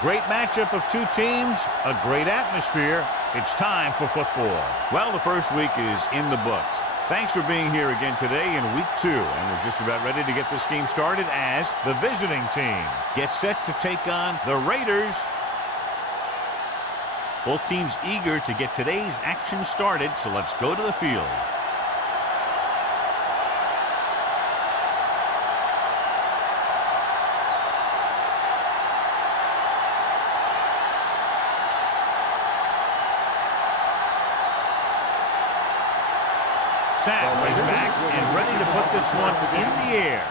great matchup of two teams, a great atmosphere. It's time for football. Well, the first week is in the books. Thanks for being here again today in week 2. And we're just about ready to get this game started as the visiting team gets set to take on the Raiders. Both teams eager to get today's action started, so let's go to the field. Sack is back and ready to put this one in the air.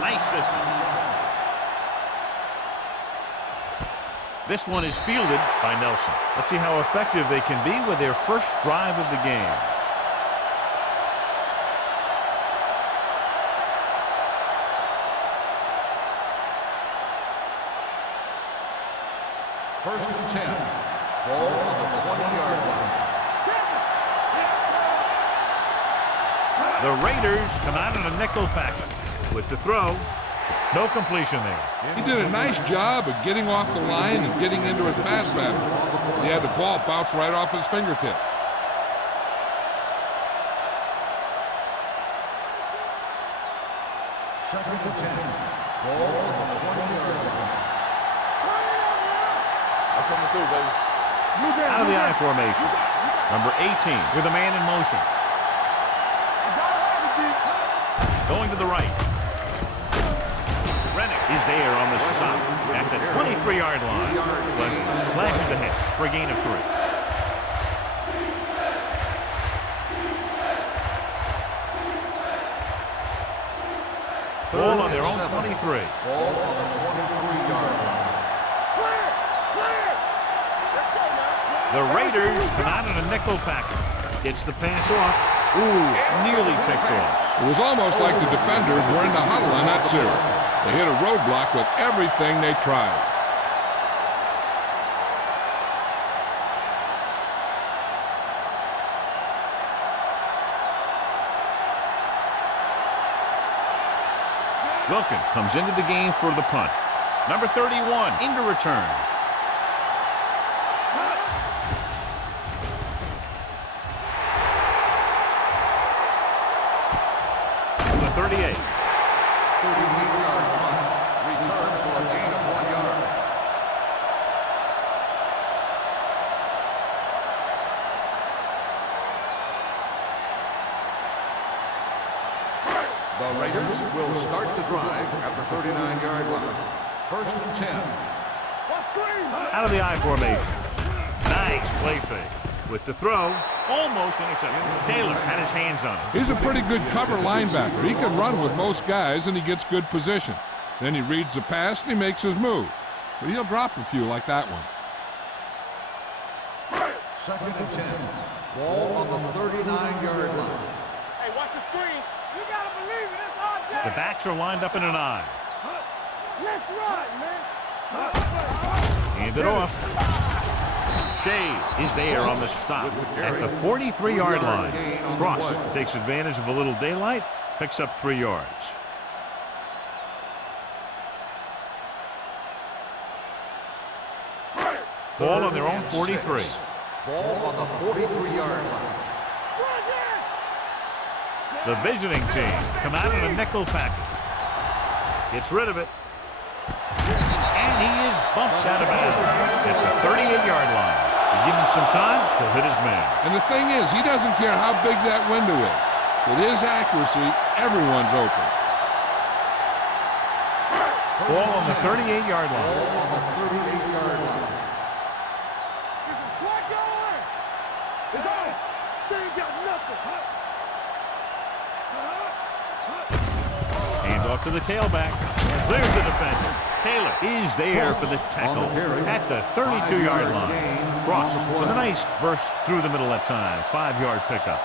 Nice distance. This one is fielded by Nelson. Let's see how effective they can be with their first drive of the game. First and 10. Ball on the 20-yard line. The Raiders come out in a nickel package with the throw. No completion there. He did a nice job of getting off the line and getting into his pass pattern. He had the ball bounce right off his fingertips. Second and 10. Ball on the 20-yard line. Out of the I formation. Number 18 with a man in motion. Going to the right. Rennick is there on the stop at the 23-yard line. Pleasant slashes ahead for a gain of 3. Ball on their own 23. Ball on the 23-yard line. The Raiders come out in a nickel package. Gets the pass off. Ooh, nearly picked off. It was almost like the defenders were in the huddle on that series. They hit a roadblock with everything they tried. Wilkins comes into the game for the punt. Number 31 into return. The 38. 38-yard punt. Return for a gain of 1 yard. The Raiders will start the drive at the 39-yard line. First and 10. Out of the I formation. Nice play fake. With the throw, almost intercepted. Taylor had his hands on it. He's a pretty good cover linebacker. He can run with most guys, and he gets good position. Then he reads the pass, and he makes his move. But he'll drop a few like that one. Second and 10. Ball on the 39-yard line. Hey, watch the screen. You gotta believe it. It's all day. The backs are lined up in an I. Let's run, man. Hand it off. Shea is there on the stop at the 43-yard line. Cross takes advantage of a little daylight, picks up 3 yards. Ball on their own 43. Ball on the 43-yard line. The visiting team come out in a nickel package. Gets rid of it. And he is bumped out of bounds at the 38-yard line. You give him some time, he'll hit his man. And the thing is, he doesn't care how big that window is. With his accuracy, everyone's open. Ball on the 38-yard line. Ball on the 38-yard line. There's some slack going. It's on. They ain't got nothing. Hand off to the tailback. Clears the defender. Taylor is there for the tackle at the 32-yard line. Cross with a nice burst through the middle that time. 5-yard pickup.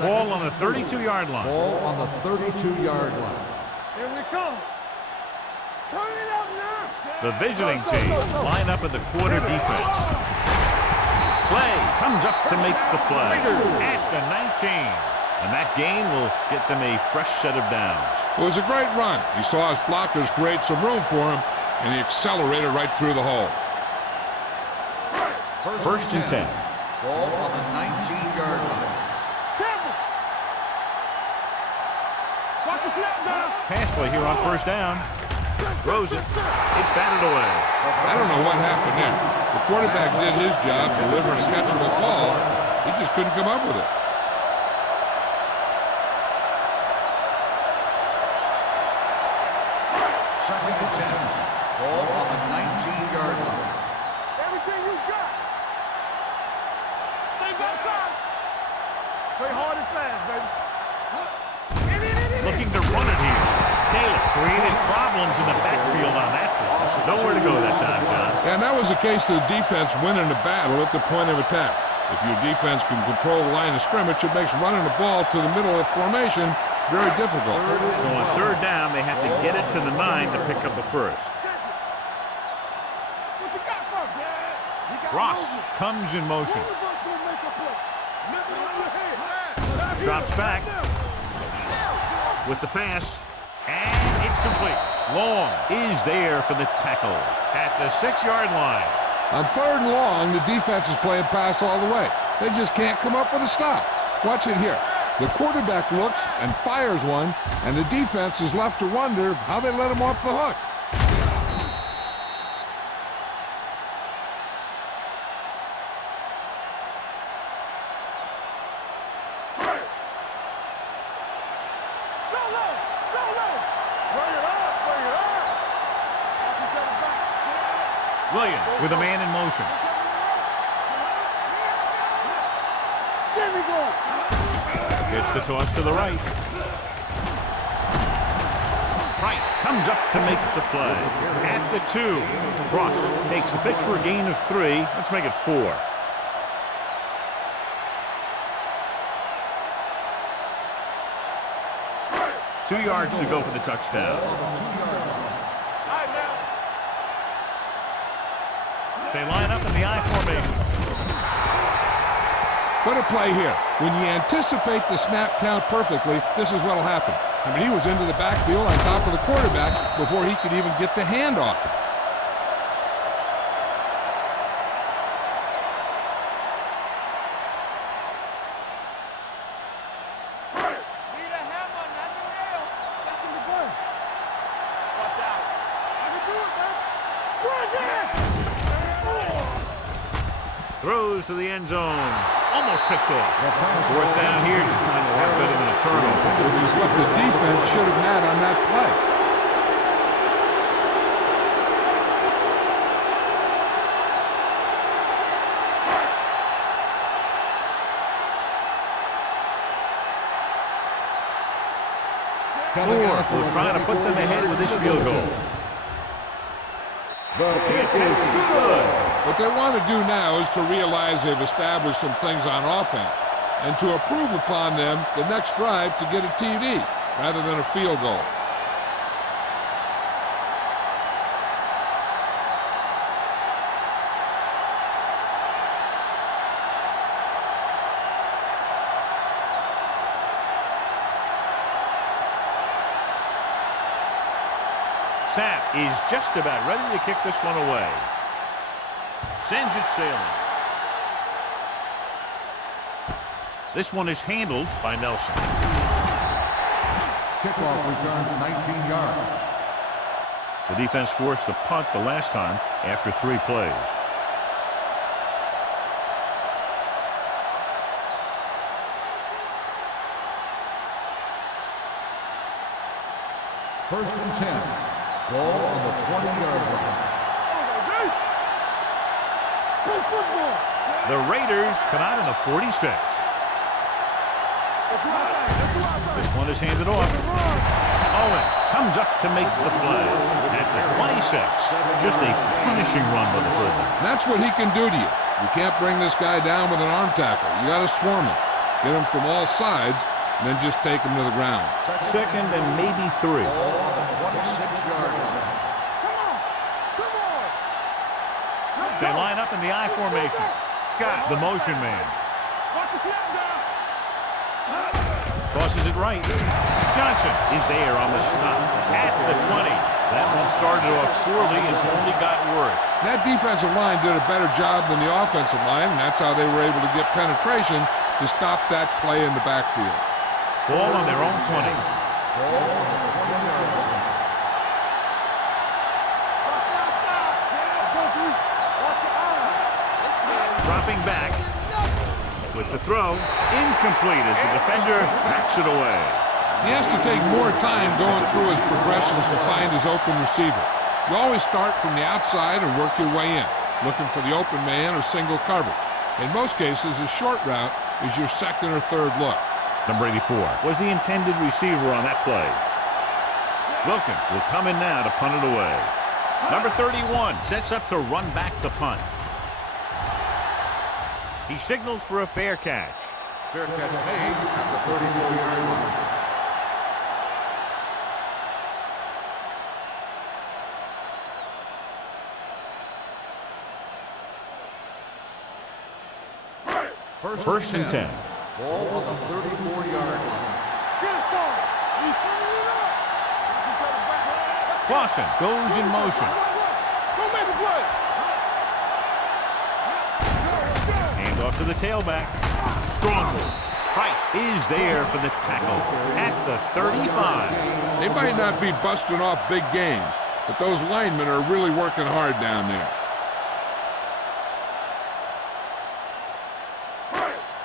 Ball on the 32-yard line. Ball on the 32-yard line. Here we come. Turn it up now. The visiting team line up in the quarter defense. Clay comes up to make the play at the 19. And that gain will get them a fresh set of downs. It was a great run. He saw his blockers create some room for him, and he accelerated right through the hole. First and 10. Ball on the 19-yard line. Pass play here on first down. Throws it. It's batted away. I don't know what happened there. The quarterback did his job, delivering a catchable ball. He just couldn't come up with it. Second and 10. Ball on the 19-yard line. Everything you got. Things outside. Play hard and fast, baby. Looking to run it here. Taylor created problems in the backfield on that play. Nowhere to go that time, John. And that was the case of the defense winning the battle at the point of attack. If your defense can control the line of scrimmage, it makes running the ball to the middle of the formation very difficult. So on third down, they have to get it to the 9 to pick up a first. What you got for us? Ross comes in motion. Drops back with the pass, and it's complete. Long is there for the tackle at the 6-yard line. On third and long, the defense is playing pass all the way. They just can't come up with a stop. Watch it here. The quarterback looks and fires one, and the defense is left to wonder how they let him off the hook. Williams with a man in motion. There we go. Gets the toss to the right. Price comes up to make the play. At the 2. Ross takes the pitch for a gain of 3. Let's make it 4. Two yards to go for the touchdown. They line up in the I formation. What a play here. When you anticipate the snap count perfectly, this is what will happen. I mean, he was into the backfield on top of the quarterback before he could even get the handoff. Throws to the end zone. Almost picked off. Fourth down here is kind of a lot better than a turnover. Which is what the defense should have had on that play. Moore will try to put them ahead with this field goal. The attempt is good. What they want to do now is to realize they've established some things on offense and to improve upon them the next drive to get a TD rather than a field goal. Sapp is just about ready to kick this one away. Sends it sailing. This one is handled by Nelson. Kickoff return 19 yards. The defense forced the punt the last time after 3 plays. First and 10. Ball on the 20-yard line. The Raiders come out in the 46. This one is handed off. Owens comes up to make the play. At the 26. Just a punishing run by the fullback. That's what he can do to you. You can't bring this guy down with an arm tackle. You got to swarm him. Get him from all sides, and then just take him to the ground. Second and maybe 3. Ball on the 26-yard line. They line up in the I formation. Scott, the motion man. Tosses it right. Johnson is there on the stop at the 20. That one started off poorly and only got worse. That defensive line did a better job than the offensive line, and that's how they were able to get penetration to stop that play in the backfield. Ball on their own 20. Dropping back with the throw. Incomplete as the defender backs it away. He has to take more time going through his progressions to find his open receiver. You always start from the outside and work your way in, looking for the open man or single coverage. In most cases, a short route is your second or third look. Number 84 was the intended receiver on that play. Wilkins will come in now to punt it away. Number 31 sets up to run back the punt. He signals for a fair catch. Fair catch made at the 34-yard line. First and 10. Ball on the 34-yard line. Clausen goes in motion. Hand off to the tailback. Stronghold. Price is there for the tackle at the 35. They might not be busting off big games, but those linemen are really working hard down there.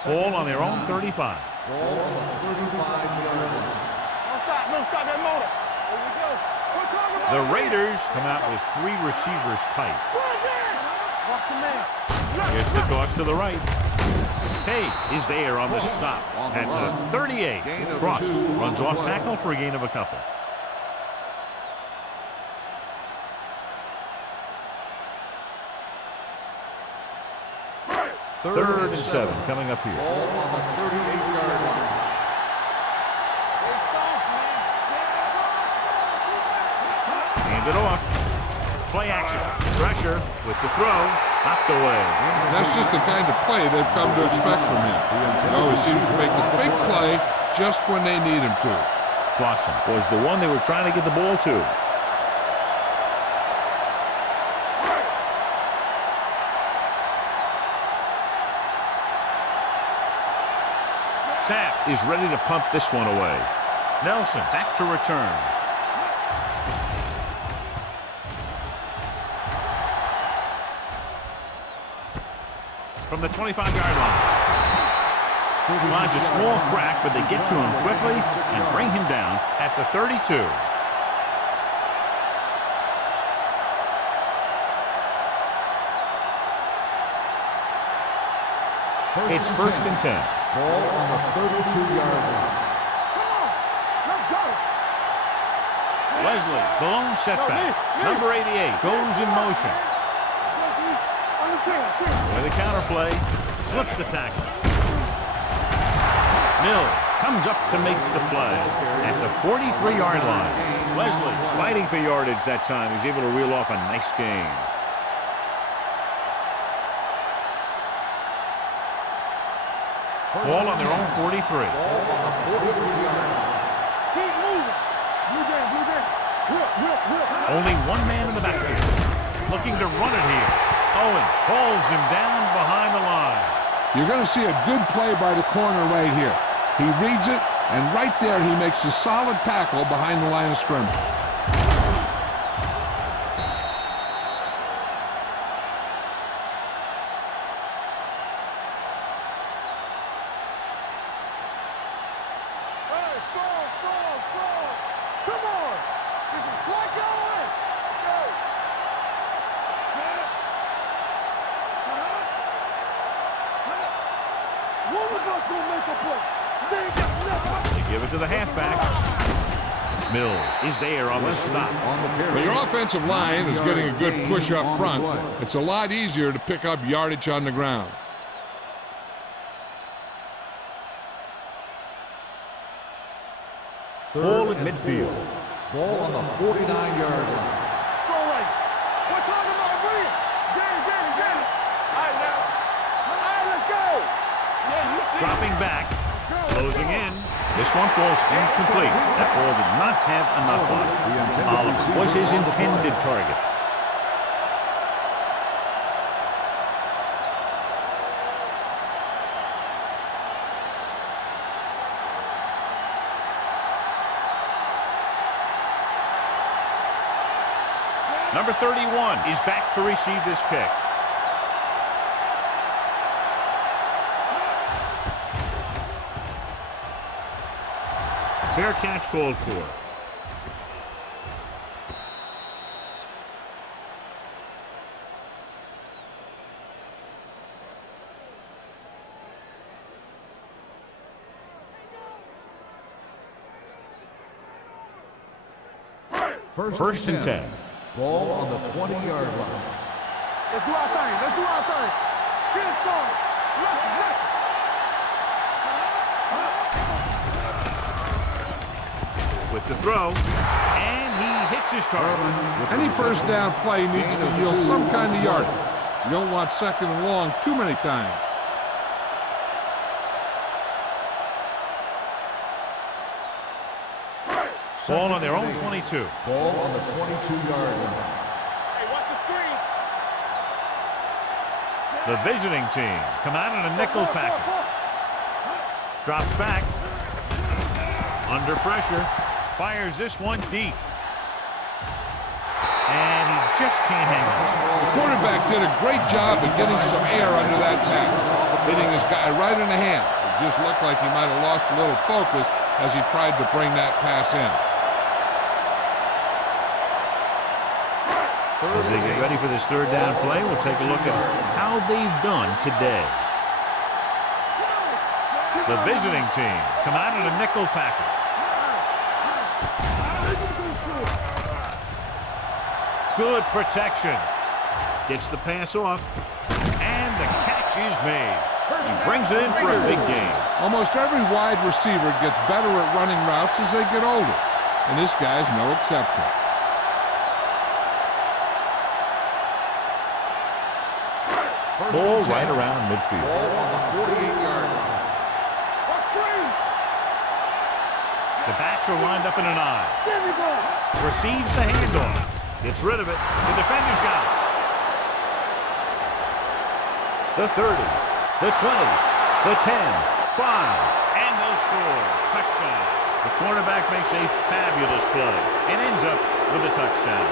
Ball on their own 35. Ball on the 35-yard line. No stop that motor. Here we go. The Raiders come out with 3 receivers tight. Watch your man. Gets the toss to the right. Page is there on the stop at the 38. Cross runs off tackle for a gain of a couple. Third and 7 coming up here. Ball on the 38-yard line. Handed off. Play action. Pressure with the throw. Knocked away. That's just the kind of play they've come to expect from him. He always seems to make the big play just when they need him to. Clausen was the one they were trying to get the ball to. Sapp is ready to pump this one away. Nelson back to return. From the 25-yard line. Finds a small crack, but they get to him quickly and bring him down at the 32. It's first and 10. Ball on the 32-yard line. Leslie, the lone setback. Number 88 goes in motion. With a counterplay, slips the tackle. Mills comes up to make the play at the 43-yard line. Leslie fighting for yardage that time. He's able to reel off a nice gain. Ball on their own 43. Ball on the 43-yard line. Keep moving. Only one man in the backfield. Looking to run it here. Owens hauls him down behind the line. You're going to see a good play by the corner right here. He reads it, and right there he makes a solid tackle behind the line of scrimmage. Come on. Is it flat going? Go. One of us gonna make a play. They ain't got nothing. They give it to the halfback. Mills is there on the stop. When your offensive line is getting a good push up front, it's a lot easier to pick up yardage on the ground. Ball at midfield. Ball on the 49-yard line. Throw right. We're talking about bring it. Get it. All right, now. All right, let's go. Yeah, you see. Dropping back. Closing in. This one falls incomplete. That ball did not have enough on it. Oliver was his intended target. Number 31 is back to receive this kick. Fair catch called for. First and 10. Ball on the 20-yard line. Let's do our thing. Let's do our thing. Get it started. Left. With the throw, and he hits his target. Any first down play needs to yield some kind of yardage. You don't want second and long too many times. Ball on their own 22. Ball on the 22-yard line. Hey, watch the screen. The visiting team come out in a nickel package. Drops back. Under pressure. Fires this one deep. And he just can't hang on. The quarterback did a great job of getting some air under that pass, hitting his guy right in the hand. It just looked like he might have lost a little focus as he tried to bring that pass in. As they get ready for this third down play, we'll take a look at how they've done today. The visiting team come out in a nickel package. Good protection. Gets the pass off. And the catch is made. He brings it in for a big game. Almost every wide receiver gets better at running routes as they get older, and this guy's no exception. Ball right around midfield. Ball on the 48-yard line. The backs are lined up in an eye. There we go. Receives the handoff. Gets rid of it. The defender's got it. The 30, the 20, the 10, 5, and they'll score. Touchdown. The cornerback makes a fabulous play and ends up with a touchdown.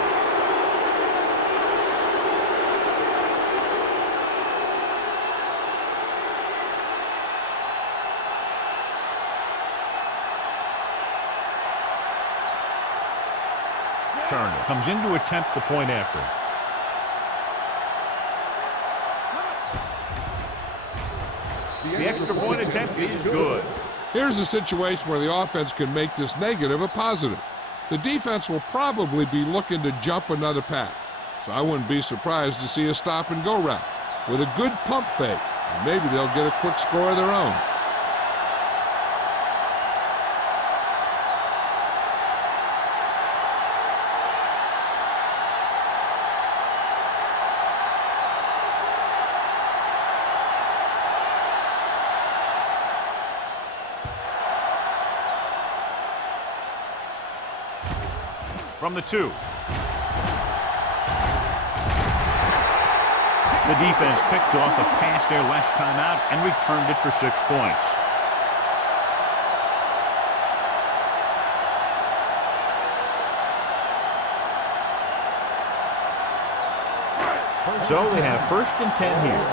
Turner comes in to attempt the point after. The extra point attempt is good. Here's a situation where the offense can make this negative a positive. The defense will probably be looking to jump another pass, so I wouldn't be surprised to see a stop-and-go route with a good pump fake, and maybe they'll get a quick score of their own. From the 2. The defense picked off a pass their last time out and returned it for 6 points. So they have first and 10 here.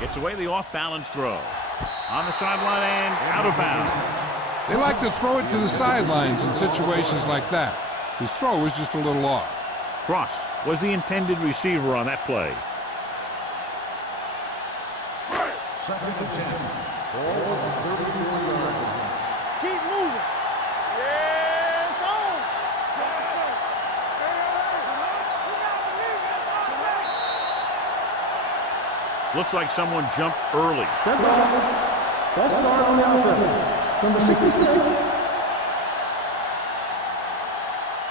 Gets away the off-balance throw. On the sideline and out of bounds. They like to throw it to the sidelines in situations like that. His throw was just a little off. Cross was the intended receiver on that play. Second and 10. Ball on the 34-yard line. Keep moving. Yes, on. Looks like someone jumped early. Red ball. Ball start on the offense. Number 66.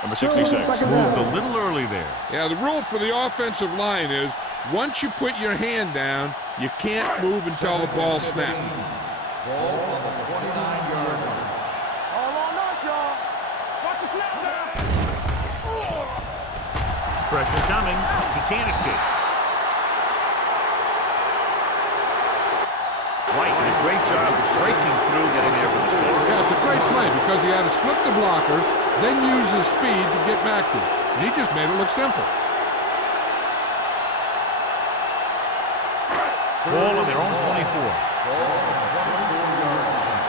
Number 66 moved a little early there. Yeah, the rule for the offensive line is Once you put your hand down, you can't move until the ball snaps. Ball on the 29-yard line. All on us, y'all. Watch the snap now. Pressure coming. He can't escape. White did a great job breaking through, getting there for the save. Yeah, it's a great play because he had to slip the blocker, then use his speed to get back to it. And he just made it look simple. Ball on their own 24. Ball on the 24-yard line.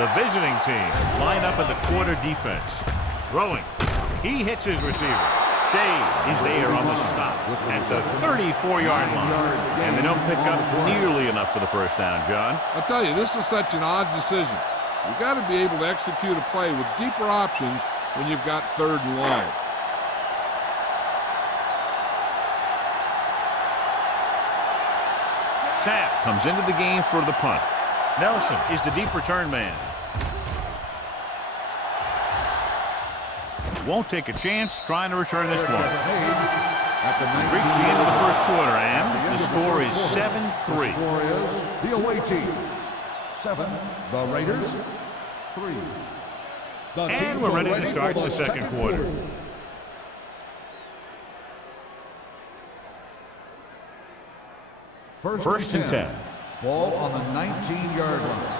The visiting team line up in the quarter defense. Throwing. He hits his receiver. Shea is there on the stop at the 34-yard line. And they don't pick up nearly enough for the first down, John. I'll tell you, this is such an odd decision. You've got to be able to execute a play with deeper options when you've got 3rd and long. Sapp comes into the game for the punt. Nelson is the deep return man. Won't take a chance trying to return this one. We've reached the end of the first quarter, and the score is 7-3. Score is the away team 7, the Raiders 3. And we're ready to start the second quarter. First and 10. Ball on the 19-yard line.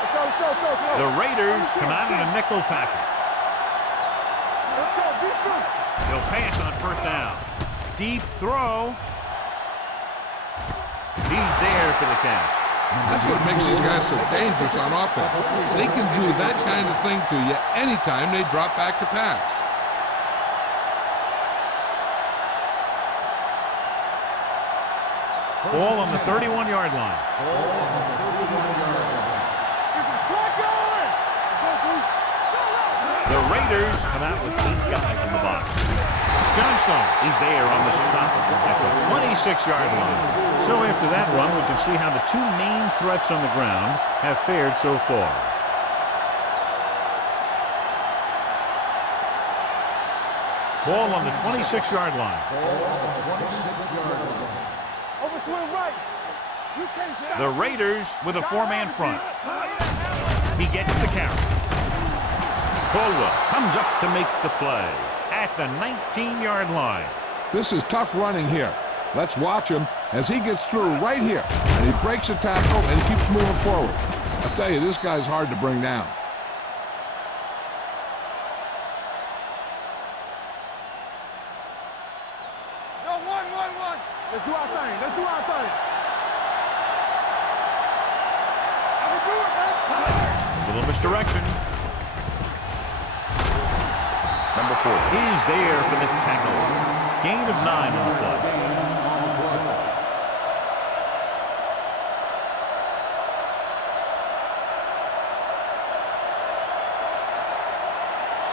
Let's go. The Raiders come out in a nickel package. Let's go. Deep through. They'll pass on first down. Deep throw. He's there for the catch. That's what makes these guys so dangerous on offense. They can do that kind of thing to you anytime they drop back to pass. Ball on the 31-yard line. Ball on the 31-yard line. Flag going. The Raiders come out with 8 guys in the box. Johnstone is there on the stop at the 26-yard line. So after that run, we can see how the 2 main threats on the ground have fared so far. Ball on the 26-yard line. Ball on the 26-yard line. Overswing right. You can't stop. The Raiders with a 4-man front. He gets the carry. Caldwell comes up to make the play at the 19-yard line. This is tough running here. Let's watch him as he gets through right here. And he breaks a tackle and he keeps moving forward. I'll tell you, this guy's hard to bring down. No, one. Let's do our thing. I can do it, man. Little misdirection. Number 4 is there for the tackle. Gain of 9 on the play.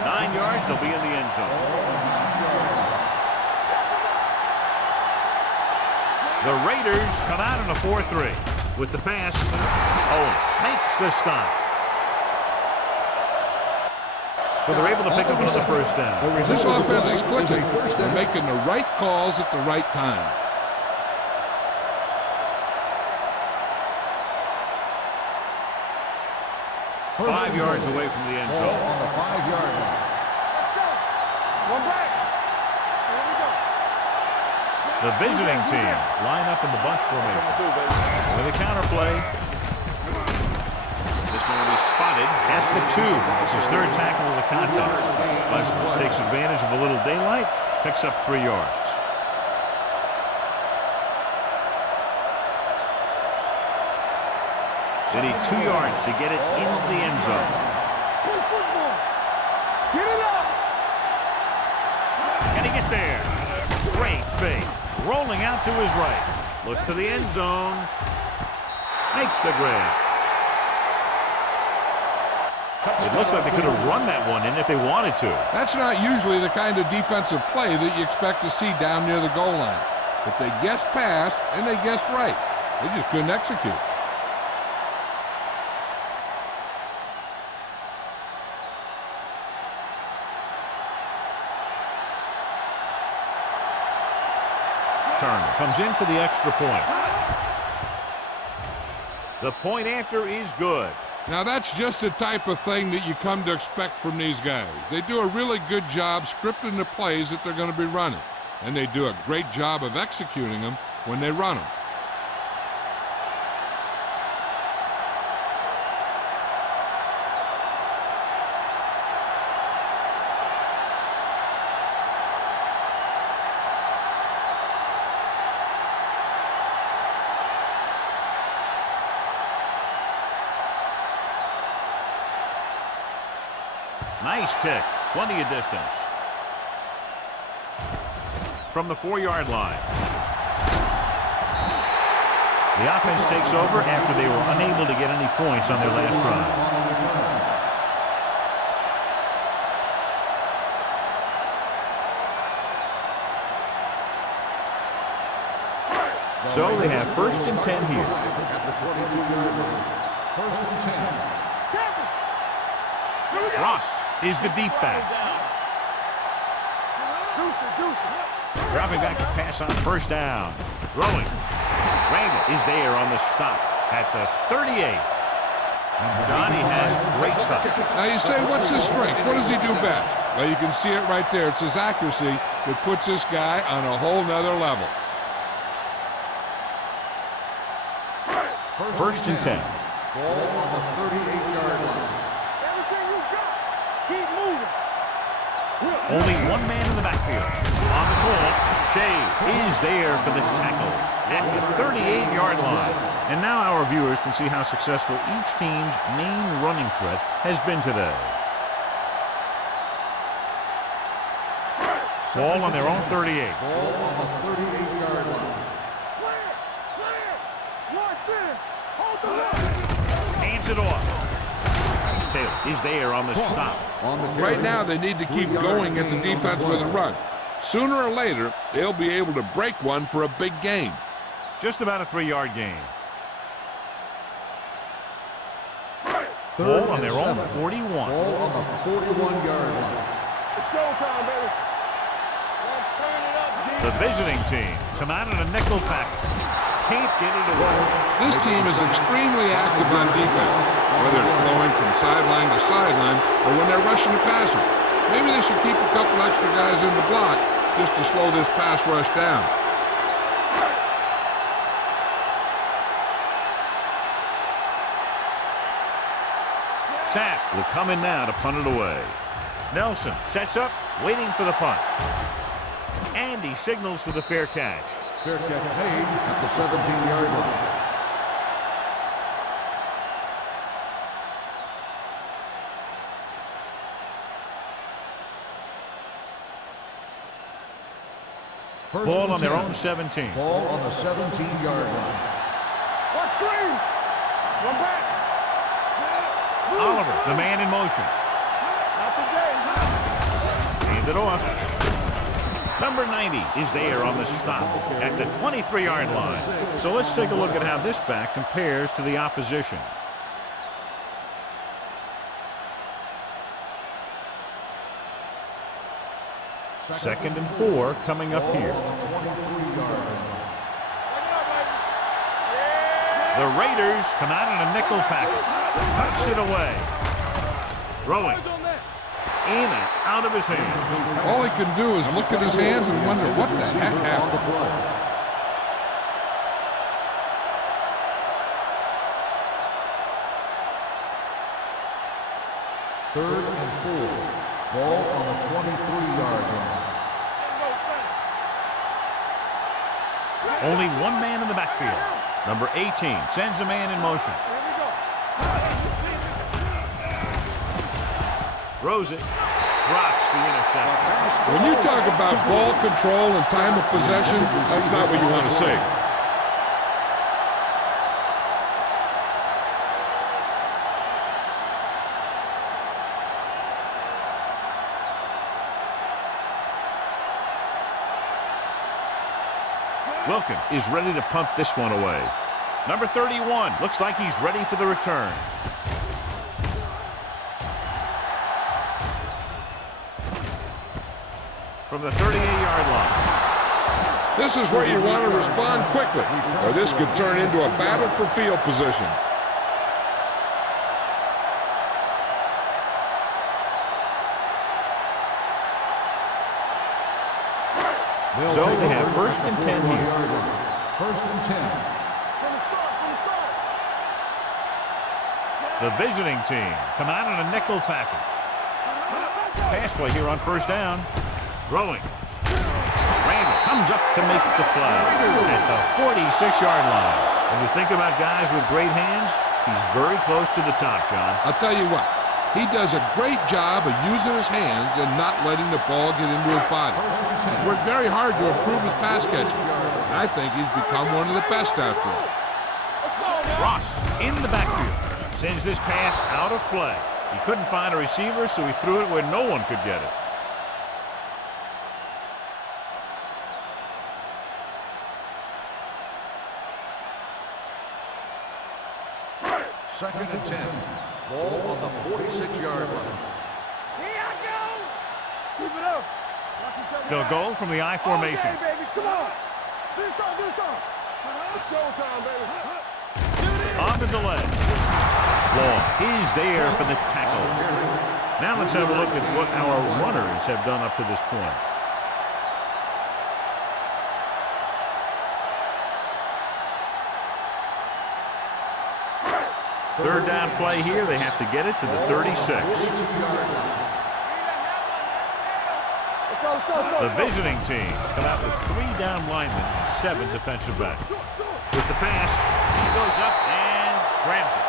Nine yards, they'll be in the end zone. The Raiders come out in a 4-3. With the pass, Owens makes the stop. So they're able to pick up another first down. This offense is clicking. They're making the right calls at the right time. Five yards away from the end Ball zone. on the 5-yard line. One back. Here we go. The visiting team line up in the bunch formation. With a counter play. This one will be spotted at the 2. It's his 3rd tackle of the contest. Westbrook takes advantage of a little daylight, picks up 3 yards. They need 2 yards to get it into the end zone. Play football. Get it up. Can he get there? Great fake. Rolling out to his right. Looks to the end zone. Makes the grab. It looks like they could have run that one in if they wanted to. That's not usually the kind of defensive play that you expect to see down near the goal line. But they guessed pass, and they guessed right. They just couldn't execute. returner comes in for the extra point. The point after is good. Now that's just the type of thing that you come to expect from these guys. They do a really good job scripting the plays that they're going to be running. And they do a great job of executing them when they run them. Nice kick. Plenty of distance. From the 4-yard line. The offense takes over after they were unable to get any points on their last drive. So they have 1st and 10 here. At the 22-yard line. 1st and 10. Ross is the deep back. Dropping back to pass on 1st down. Throwing. Randall is there on the stop at the 38. Johnny has great stuff. Now you say, what's his strength? What does he do best? Well, you can see it right there. It's his accuracy that puts this guy on a whole nother level. 1st and 10. Ball on the 38-yard line. Everything you got. Keep moving. Only one man in the backfield. On the call, Shea is there for the tackle at the 38-yard line. And now our viewers can see how successful each team's main running threat has been today. Ball on their own 38. Ball on the 38-yard line. Hands it off. Taylor is there on the stop. Right now, they need to keep going at the defense with a run. Sooner or later, they'll be able to break one for a big gain. Just about a 3-yard gain. Third Ball on their and own 7. 41. Ball on the 41-yard line. It's showtime, baby. Let's turn it up, Z. The visiting team come out in a nickel package. Can't get it away. This team is extremely active on defense, whether it's flowing from sideline to sideline or when they're rushing the passer. Maybe they should keep a couple extra guys in the block just to slow this pass rush down. Sapp will come in now to punt it away. Nelson sets up, waiting for the punt. And he signals for the fair catch. Fair catch made at the 17-yard line. Ball on their own 17. Ball on the 17-yard line. Watch screen. Run back. Oliver, the man in motion. Not today. Hand it off. Number 90 is there on the stop at the 23-yard line. So let's take a look at how this back compares to the opposition. Second and 4 coming up here. The Raiders come out in a nickel package. Tucks it away. Throwing. In and out of his hands. All he can do is look at his hands and wonder what the heck happened. Third and 4. Ball on the 23-yard line. Only one man in the backfield. Number 18 sends a man in motion. Throws it. Drops the interception. When you talk about ball control and time of possession, that's not what you want to see. Wilkins is ready to punt this one away. Number 31 looks like he's ready for the return. From the 38-yard line. This is where you want to respond quickly, or this could turn into a battle for field position. So they have 1st and 10 here. 1st and 10. From the start. The visiting team come out in a nickel package. Pass play here on 1st down. Throwing. Randall comes up to make the play at the 46-yard line. When you think about guys with great hands, he's very close to the top, John. I'll tell you what, he does a great job of using his hands and not letting the ball get into his body. He's worked very hard to improve his pass catching, and I think he's become one of the best out there. Ross in the backfield sends this pass out of play. He couldn't find a receiver, so he threw it where no one could get it. Second and 10. Ball on the 46-yard line. Here I go. Keep it up. They'll go from the I formation. Okay, baby. Come on. Do something. It's showtime, baby. On the delay. Long is there for the tackle. Now let's have a look at what our runners have done up to this point. Third down play here. They have to get it to the 36. The visiting team come out with 3 down linemen and 7 defensive backs. With the pass, he goes up and grabs it.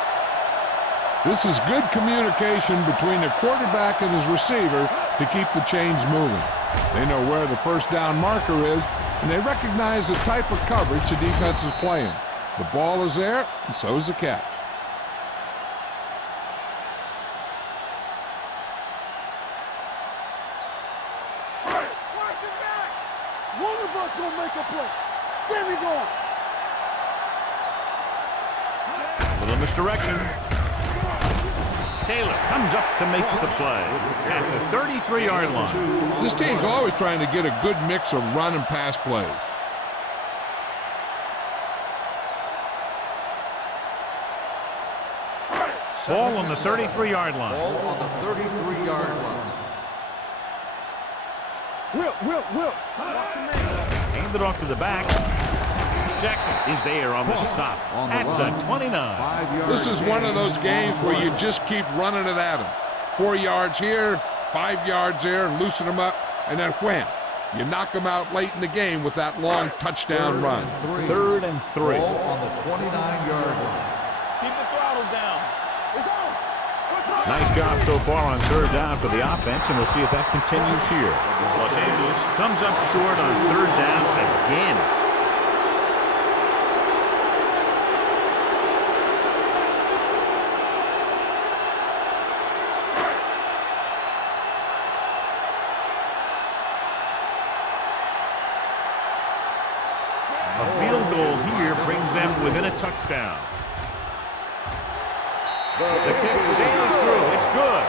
This is good communication between the quarterback and his receiver to keep the chains moving. They know where the 1st down marker is, and they recognize the type of coverage the defense is playing. The ball is there, and so is the catch. One of us gonna make a play. There we go. Little misdirection. Taylor comes up to make the play at the 33-yard line. This team's always trying to get a good mix of run and pass plays. Ball on the 33-yard line. Ball on the 33-yard line. Will. Hand it off to the back. Jackson is there on the stop at the 29. This is one of those games where you just keep running it at them. 4 yards here, 5 yards there, and loosen them up, and then wham. You knock them out late in the game with that long touchdown run. 3rd and 3. Ball on the 29-yard line. Keep the throttle down. It's on. Nice job so far on 3rd down for the offense, and we'll see if that continues here. Los Angeles comes up short on 3rd down again. A field goal here brings them within a touchdown. The kick sails through. It's good.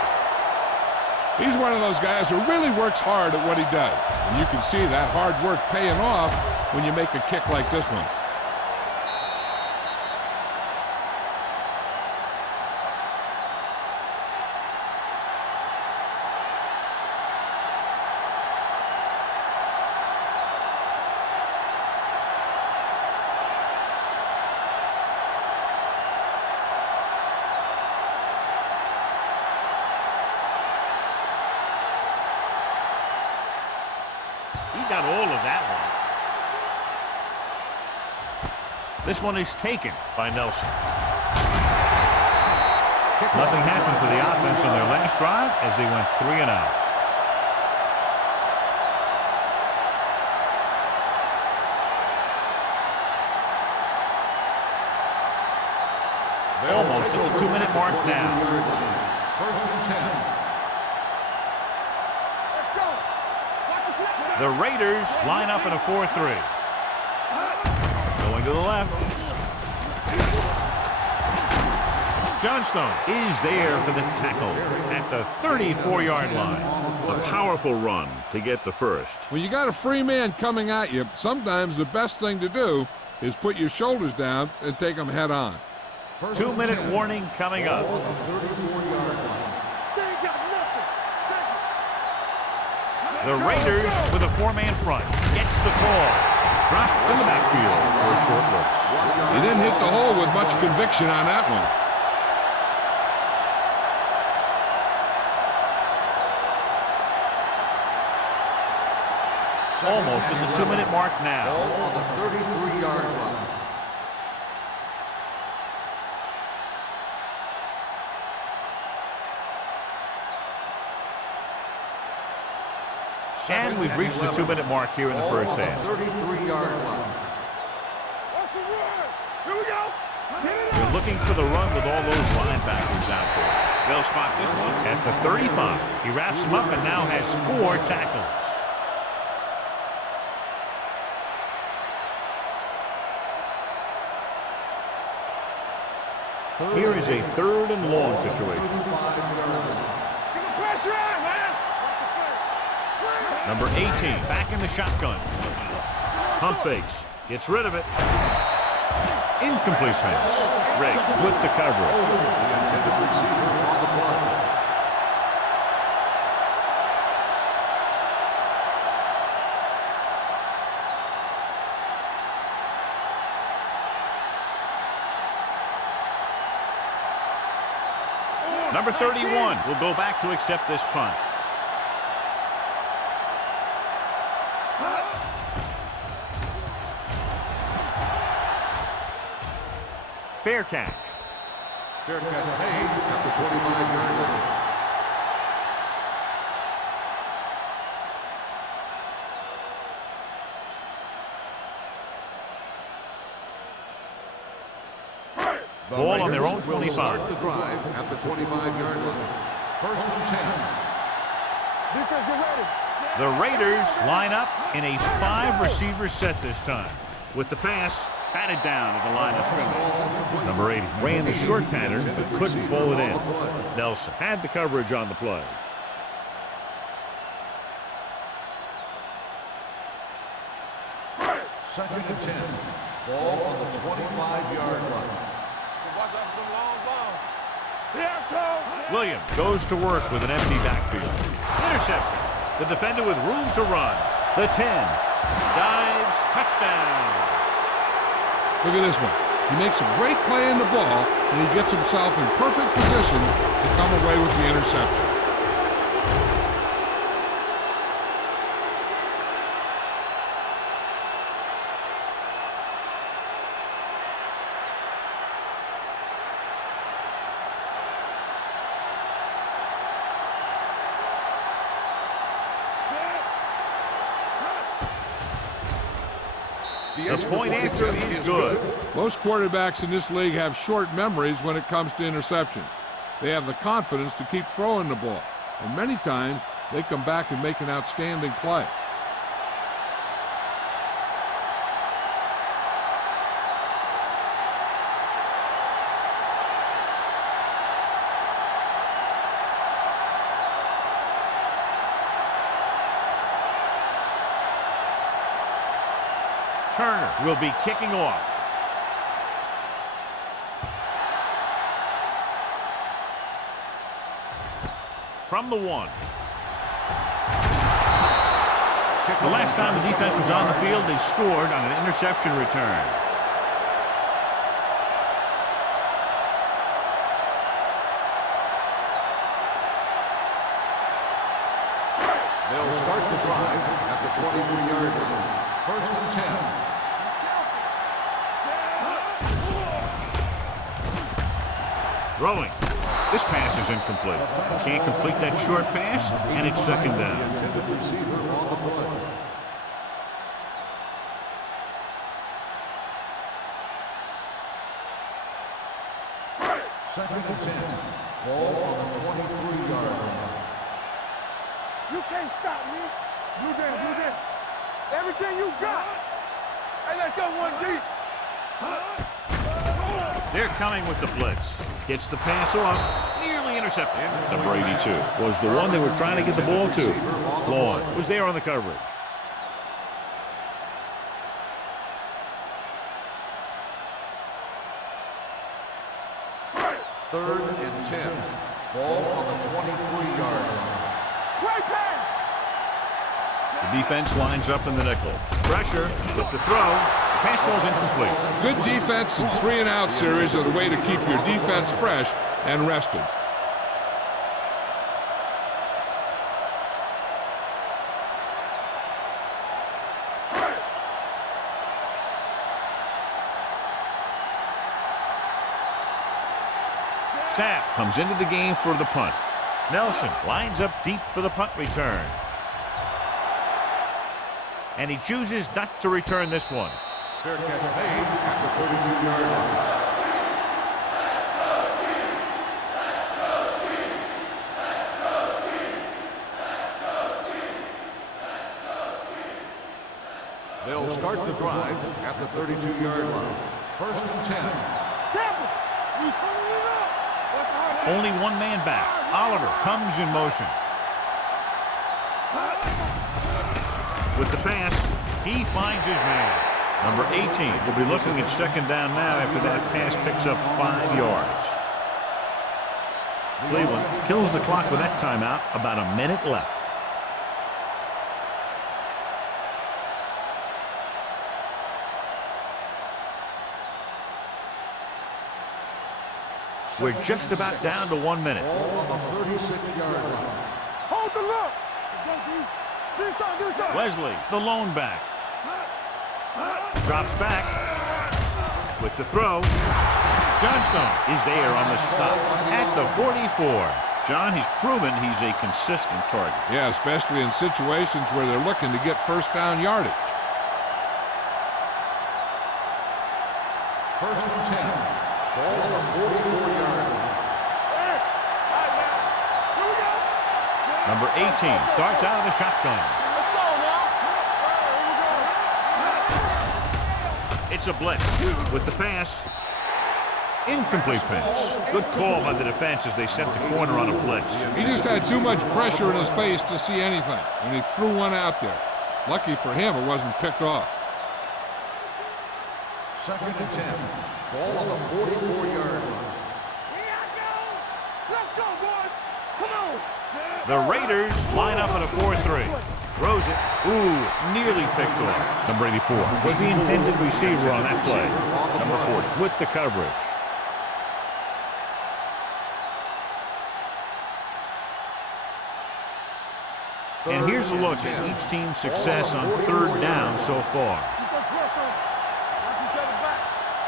He's one of those guys who really works hard at what he does. And you can see that hard work paying off when you make a kick like this one. He got all of that one. This one is taken by Nelson. Nothing happened for the offense on their last drive as they went 3 and out. Almost at the 2-minute mark now. 1st and 10. The Raiders line up in a 4-3. Going to the left. Johnstone is there for the tackle at the 34-yard line. A powerful run to get the first. When you got a free man coming at you, sometimes the best thing to do is put your shoulders down and take them head on. 2-minute warning coming up. The Raiders with a 4-man front. Gets the call. Dropped in the backfield for short looks. He didn't hit the hole with much conviction on that one. Almost at the 2-minute mark now. On the 33-yard line. And we've reached the 2-minute mark here in the first half. 33-yard line. Here we go. They're looking for the run with all those linebackers out there. They'll spot this one at the 35. He wraps him up and now has 4 tackles. Here is a 3rd and long situation. Keep the pressure on, man. Number 18 back in the shotgun. Pump fakes. Gets rid of it. Incomplete pass. Riggs with the coverage. The intended receiver on the play. Number 31 will go back to accept this punt. Fair catch. Fair catch made at the 25-yard line. Ball on their own Will 25. start the drive at the 25-yard line. 1st and 10. Defense, get ready. The Raiders line up in a 5-receiver set this time. With the pass batted down at the line of scrimmage. Number 80 ran the short pattern but couldn't pull it in. Nelson had the coverage on the play. Second and 10. Ball on the 25-yard line. Watch out for them long balls. Here it comes. Williams goes to work with an empty backfield. Interception. The defender with room to run. The 10. Dives. Touchdown. Look at this one. He makes a great play in the ball, and he gets himself in perfect position to come away with the interception. The point after is good. Most quarterbacks in this league have short memories when it comes to interceptions. They have the confidence to keep throwing the ball, and many times they come back and make an outstanding play. Turner will be kicking off. From the 1. The last time the defense was on the field, they scored on an interception return. They'll start the drive at the 23-yard line. 1st and 10. Throwing. This pass is incomplete. Can't complete that short pass, and it's 2nd down. Intended receiver on the play. Second and 10. Ball on the 23-yard line. You can't stop me. Blue Jay, Blue Jay. Everything you got. Hey, let's go 1 deep. They're coming with the blitz. Gets the pass off. Nearly intercepted. Number 82 was the one they were trying to get the ball to. Long was there on the coverage. Third and 10. Ball on the 23-yard line. The defense lines up in the nickel. Pressure with the throw. The pass ball's incomplete. Good defense and 3-and-out series are the way to keep your defense fresh and rested. Sapp comes into the game for the punt. Nelson lines up deep for the punt return. And he chooses not to return this one. Fair catch made at the 32-yard line. They'll start the drive at the 32-yard line. First and 10. Only one man back. Oliver comes in motion. With the pass, he finds his man. Number 18 will be looking at second down now after that pass picks up 5 yards. Cleveland kills the clock with that timeout. About a minute left. We're just about down to 1 minute. Ball on the 36-yard line. Hold the look. Wesley, the lone back. Drops back. With the throw. Johnstone is there on the stop at the 44. John, he's proven he's a consistent target. Yeah, especially in situations where they're looking to get first down yardage. First and 10. Ball on the 44-yard line. Number 18 starts out of the shotgun. Let's go now. It's a blitz with the pass. Incomplete pass. Good call by the defense as they sent the corner on a blitz. He just had too much pressure in his face to see anything, and he threw one out there. Lucky for him, it wasn't picked off. Second and 10. Ball on the 44-yard line. Let's go, boys. Come on. The Raiders line up at a 4-3. Throws it. Ooh, nearly picked off. Number 84 was the intended receiver on that play. Number 40 with the coverage. And here's a look at each team's success on third down so far.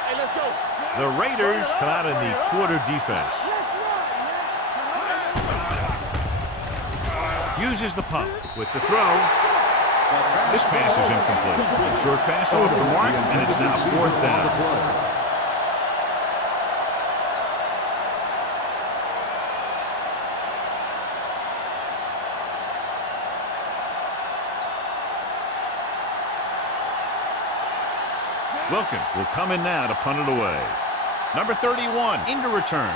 Hey, let's go. The Raiders come out in the quarter defense. Uses the pump with the throw. This pass is incomplete. A short pass off the mark, and it's now fourth down. Wilkins will come in now to punt it away. Number 31 into return.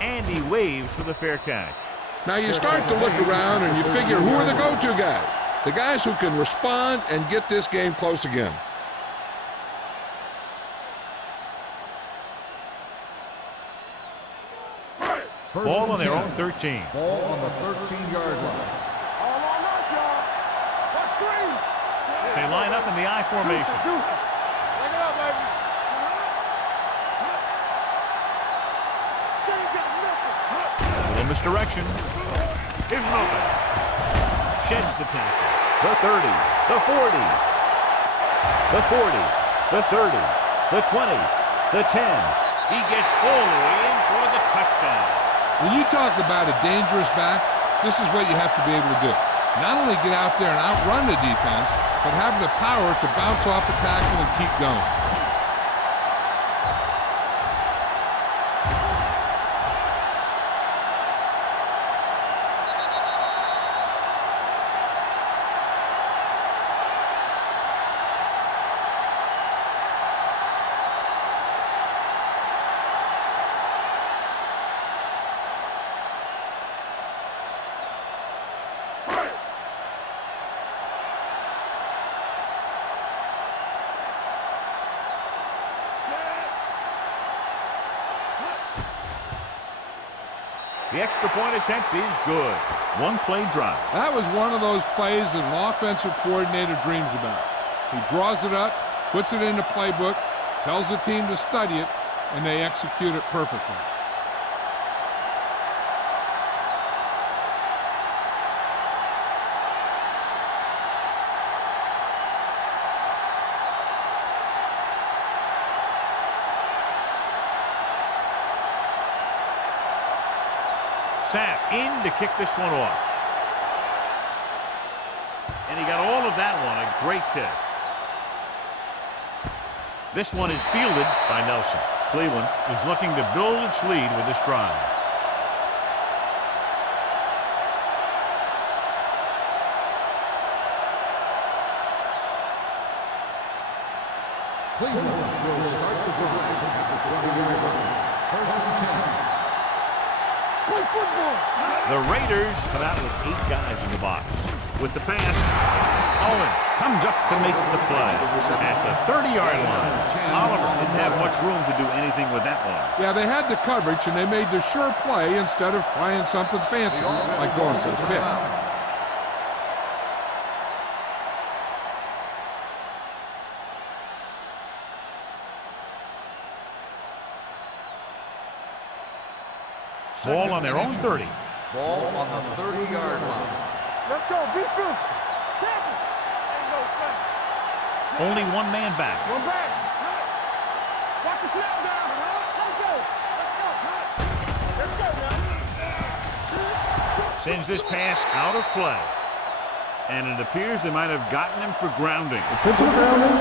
And he waves for the fair catch. Now you start to look around and you figure, who are the go-to guys? The guys who can respond and get this game close again. Ball on their own 13. Ball on the 13-yard line. All on us, y'all. Let's screen. They line up in the I formation. Take it up, baby. They ain't got nothing. A little misdirection. Here's an open. Sheds the tackle. The 30. The 40. The 40. The 30. The 20. The 10. He gets all the way in for the touchdown. When you talk about a dangerous back, this is what you have to be able to do. Not only get out there and outrun the defense, but have the power to bounce off a tackle and keep going. The extra point attempt is good. One-play drive. That was one of those plays that an offensive coordinator dreams about. He draws it up, puts it in the playbook, tells the team to study it, and they execute it perfectly. Sapp in to kick this one off. And he got all of that one. A great kick. This one is fielded by Nelson. Cleveland is looking to build its lead with this drive. Cleveland will start the drive at the 20-yard line. First and 10. Play football. The Raiders come out with 8 guys in the box. With the pass, Owens comes up to make the play at the 30-yard line. Oliver didn't have much room to do anything with that one. Yeah, they had the coverage, and they made the sure play instead of trying something fancy, like going for the pick. Ball on their own 30. Ball on the 30-yard line. Let's go. Be physical. Tackle. Ain't no thing. Only one man back. One back. Watch the snap down. Let's go. Let's go. Let's go, man. Sends this pass out of play. And it appears they might have gotten him for grounding. Intentional grounding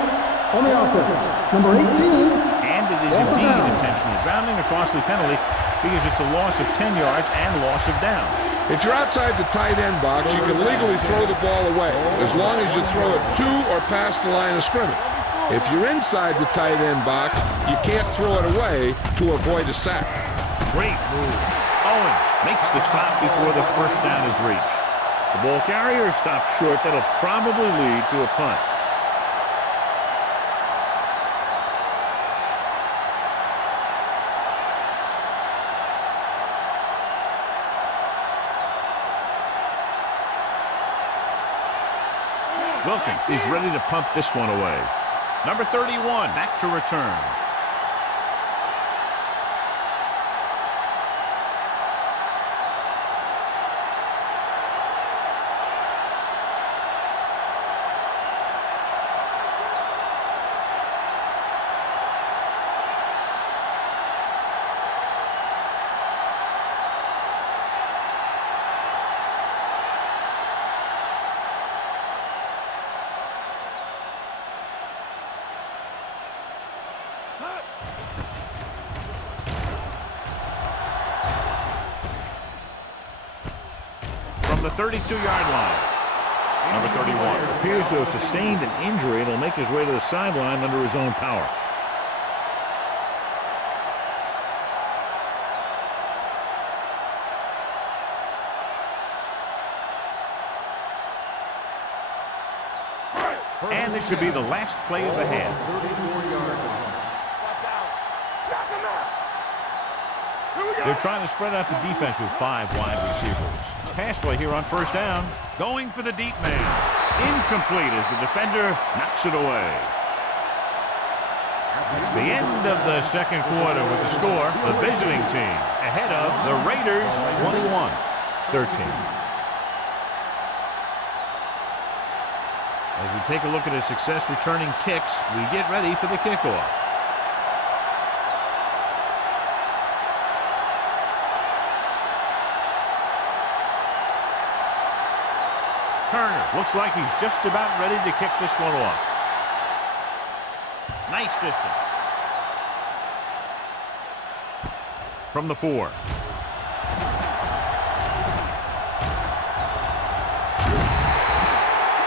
on the offense. Number 18. And it is indeed intentional grounding, a costly penalty, because it's a loss of 10 yards and loss of down. If you're outside the tight end box, you can legally throw the ball away, as long as you throw it to or past the line of scrimmage. If you're inside the tight end box, you can't throw it away to avoid a sack. Great move. Owens makes the stop before the first down is reached. The ball carrier stops short. That'll probably lead to a punt. Wilkins is ready to pump this one away. Number 31 back to return. The 32-yard line. Number 31 appears to have sustained an injury and will make his way to the sideline under his own power. And this should be the last play of the half. 34-yard line. They're trying to spread out the defense with 5 wide receivers. Pass play here on first down. Going for the deep man. Incomplete as the defender knocks it away. It's the end of the second quarter with the score. The visiting team ahead of the Raiders 21-13. As we take a look at his success returning kicks, we get ready for the kickoff. Turner looks like he's just about ready to kick this one off. Nice distance. From the 4.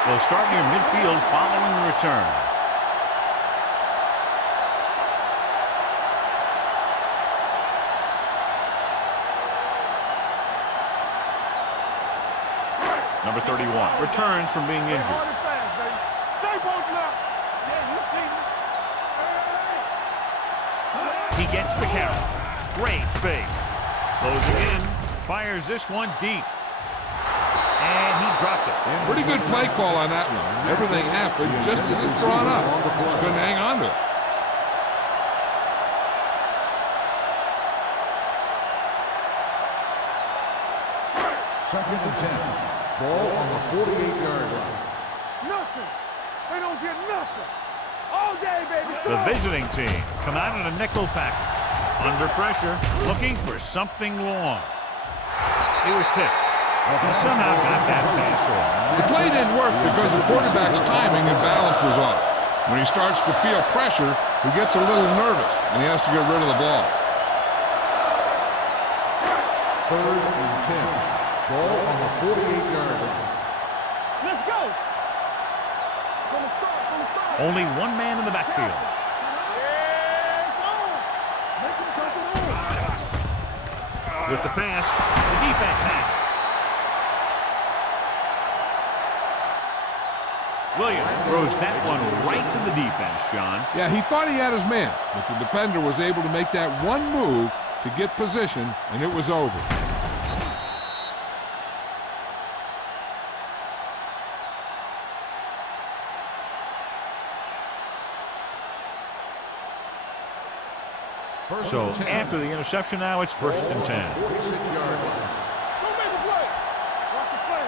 They'll start near midfield following the return. Number 31 returns from being injured. He gets the carry. Great fake. Closing in. Fires this one deep. And he dropped it. Pretty good play call on that one. Everything happened just as it's drawn up. Just couldn't hang on to it. Second and 10. Ball on the 48-yard line. Nothing. They don't get nothing. All day, baby. The visiting team come out in a nickel package. Under pressure, looking for something long. He was tipped. He somehow got that pass off. The play didn't work because the quarterback's timing and balance was off. When he starts to feel pressure, he gets a little nervous, and he has to get rid of the ball. Third and 10. Ball on the 48-yard line. Let's go. From the start, from the start. Only one man in the backfield. Yeah, it's on. Make him dump it on. With the pass, the defense has it. Williams throws that one right to the defense, John. Yeah, he thought he had his man, but the defender was able to make that one move to get position, and it was over. So after the interception now, it's 1st and 10. 46-yard line. Don't make a play. Watch the play.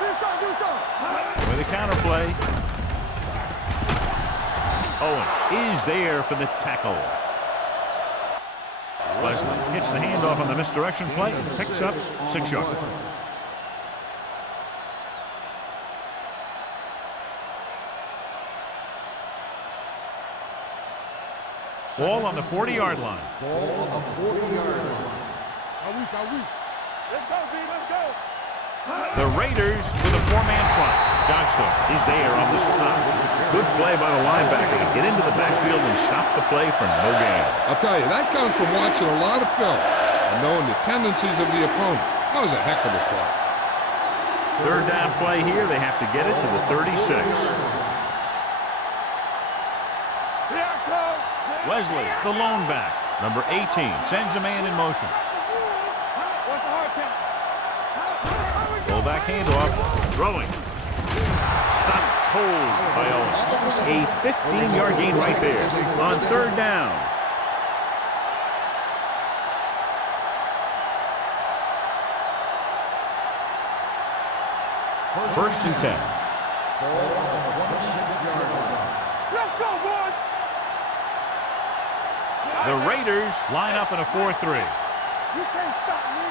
Do something, do something. With the counter play. Owens is there for the tackle. Wesley hits the handoff on the misdirection play and picks up 6 yards. Ball on the 40-yard line. Ball on the 40-yard line. Let's go, B, let's go. The Raiders with a 4-man front. Johnston is there on the stop. Good play by the linebacker to get into the backfield and stop the play for no gain. I'll tell you, that comes from watching a lot of film and knowing the tendencies of the opponent. That was a heck of a play. 3rd down play here. They have to get it to the 36. Here I come. Wesley, the lone back. Number 18 sends a man in motion. What's the hard count? Fullback handoff. Throwing. Stopped cold by Owens. A 15-yard gain right there on 3rd down. First and 10. Ball on the 26-yard line. Let's go, boys. The Raiders line up in a 4-3. You can't stop me.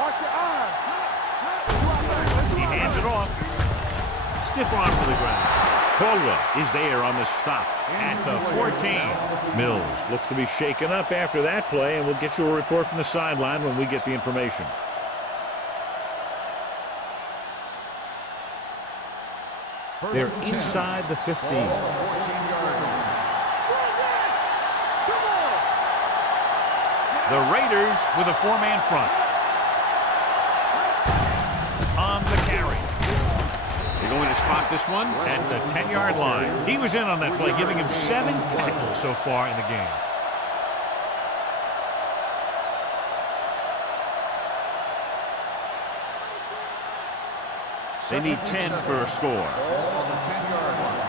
Watch your eyes. He hands it off. Stiff arm to the ground. Caldwell is there on the stop at the 14. Mills looks to be shaken up after that play, and we'll get you a report from the sideline when we get the information. They're inside the 15. 14-yard line. The Raiders with a 4-man front. On the carry. They're going to spot this one at the 10-yard line. He was in on that play, giving him 7 tackles so far in the game. They need 10 for a score. Ball on the 10-yard line.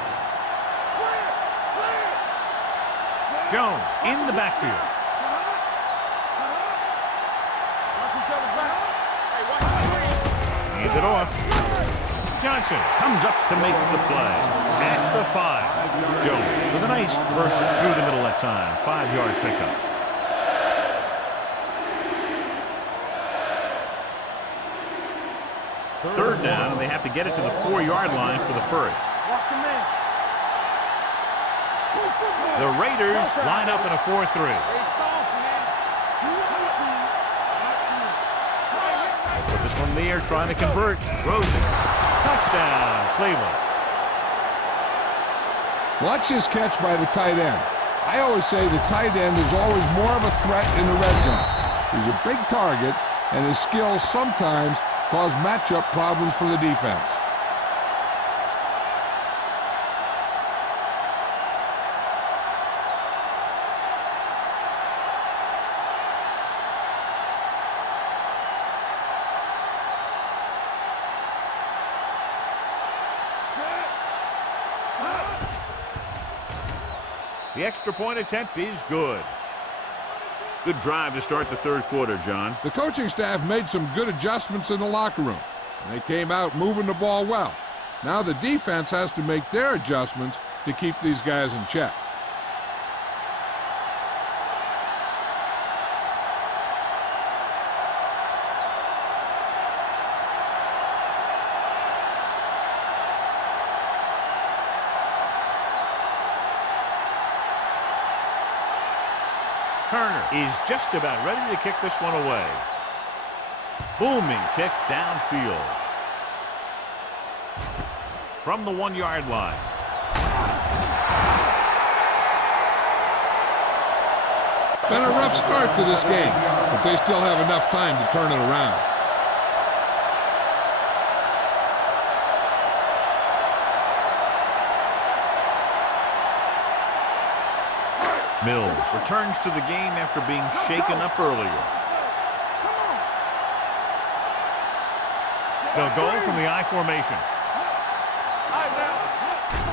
Jones in the backfield. Hand it off. Johnson comes up to make the play at the 5. Jones with a nice burst through the middle that time. 5-yard pickup. Third down, and they have to get it to the 4-yard line for the first. Watch your man. The Raiders line up in a 4-3. Stay soft, man. Put this one in the air, trying to convert. Rosen. Touchdown, Cleveland. Watch this catch by the tight end. I always say the tight end is always more of a threat in the red zone. He's a big target, and his skills sometimes cause matchup problems for the defense. The extra point attempt is good. Good drive to start the third quarter, John. The coaching staff made some good adjustments in the locker room. And they came out moving the ball well. Now the defense has to make their adjustments to keep these guys in check. Turner is just about ready to kick this one away. Booming kick downfield. From the 1-yard line. Been a rough start to this game, but they still have enough time to turn it around. Mills returns to the game after being shaken up earlier. They'll go from the I formation.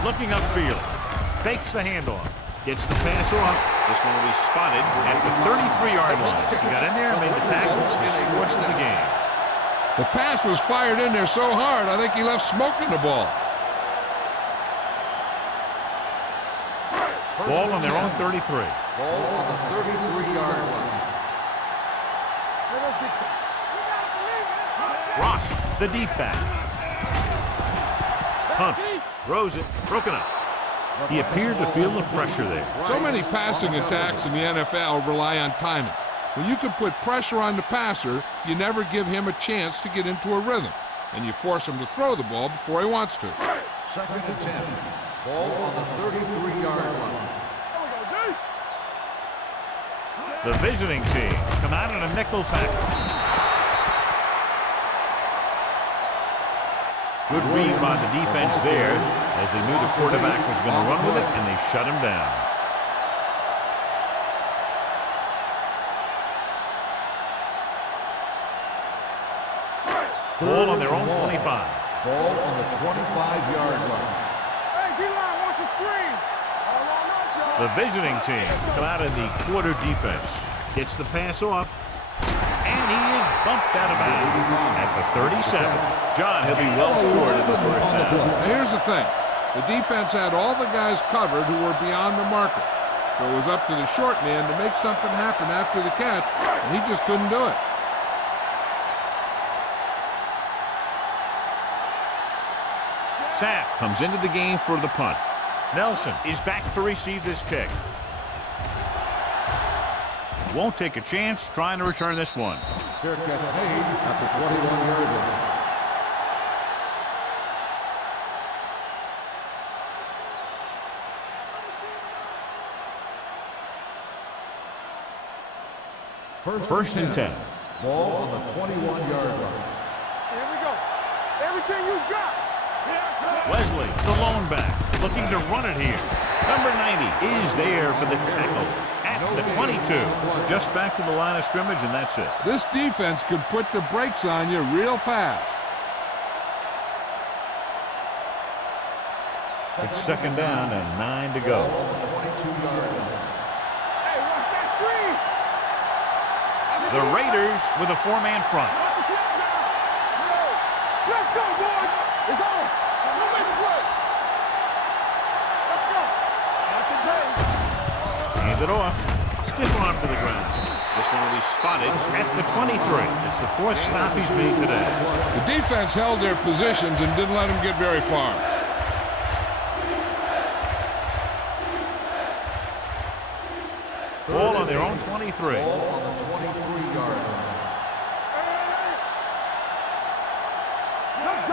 Looking upfield. Fakes the handoff. Gets the pass off. This one will be spotted at the 33-yard line. He got in there and made the tackle. He's forced in the game. The pass was fired in there so hard, I think he left smoke in the ball. Ball on their own 33. Ball on the 33-yard line. Ross, the deep back. Pumps, throws it, broken up. He appeared to feel the pressure there. So many passing attacks in the NFL rely on timing. When you can put pressure on the passer, you never give him a chance to get into a rhythm, and you force him to throw the ball before he wants to. 2nd and 10. Ball on the 33-yard line. The visiting team come out in a nickel package. Good read by the defense there, as they knew the quarterback was going to run with it, and they shut him down. Ball on their own 25. Ball on the 25-yard line. Hey, D-line, watch your screen. The visiting team come out in the quarter defense. Gets the pass off. And he is bumped out of bounds at the 37. John, he'll be well short of the first down. Now, here's the thing. The defense had all the guys covered who were beyond the marker. So it was up to the short man to make something happen after the catch, and he just couldn't do it. Sapp comes into the game for the punt. Nelson is back to receive this kick. Won't take a chance trying to return this one. Fair catch made at the 21-yard line. First and 10. Ball on the 21-yard line. Here we go. Everything you got. Wesley, the lone back, looking to run it here. Number 90 is there for the tackle at the 22. Just back to the line of scrimmage, and that's it. This defense can put the brakes on you real fast. It's 2nd down and 9 to go. Ball on the 22-yard line. Hey, watch that screen. The Raiders with a 4-man front. Let's go, boys. It's on. Let's make a play. Let's go. Not today. Hand it off. Stiff arm to the ground. This one will be spotted at the 23. It's the 4th stop he's made today. The defense held their positions and didn't let them get very far. Ball on their own 23. Ball on the 23-yard line.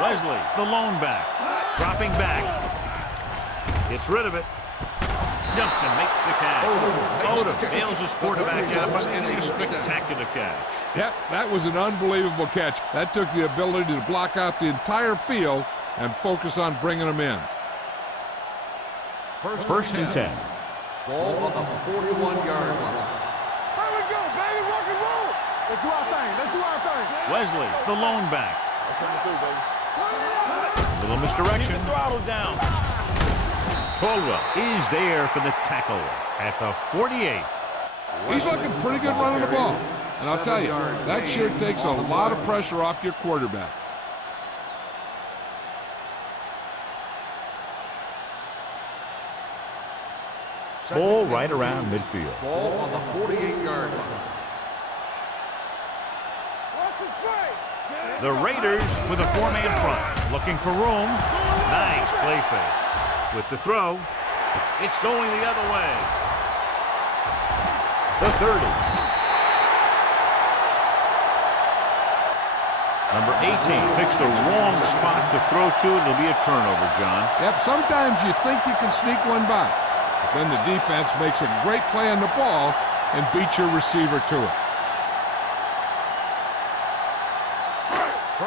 Wesley, the lone back, dropping back. Gets rid of it. Jumps and makes the catch. Odom nails his quarterback out, but in a spectacular catch. Yep, that was an unbelievable catch. That took the ability to block out the entire field and focus on bringing them in. First and 10. Ball on the 41-yard line. Here we go, baby. Rock and roll. Let's do our thing. Let's do our thing. Wesley, the lone back. Coming through, baby. Little misdirection. Throttle down. Caldwell is there for the tackle at the 48. He's looking pretty good running the ball. And I'll tell you, that sure takes a lot of pressure off your quarterback. Ball right around midfield. Ball on the 48-yard line. The Raiders with a four-man front, looking for room. Nice play fake. With the throw, it's going the other way. The 30. Number 18 picks the wrong spot to throw to. It'll be a turnover, John. Yep, sometimes you think you can sneak one by. But then the defense makes a great play on the ball and beats your receiver to it.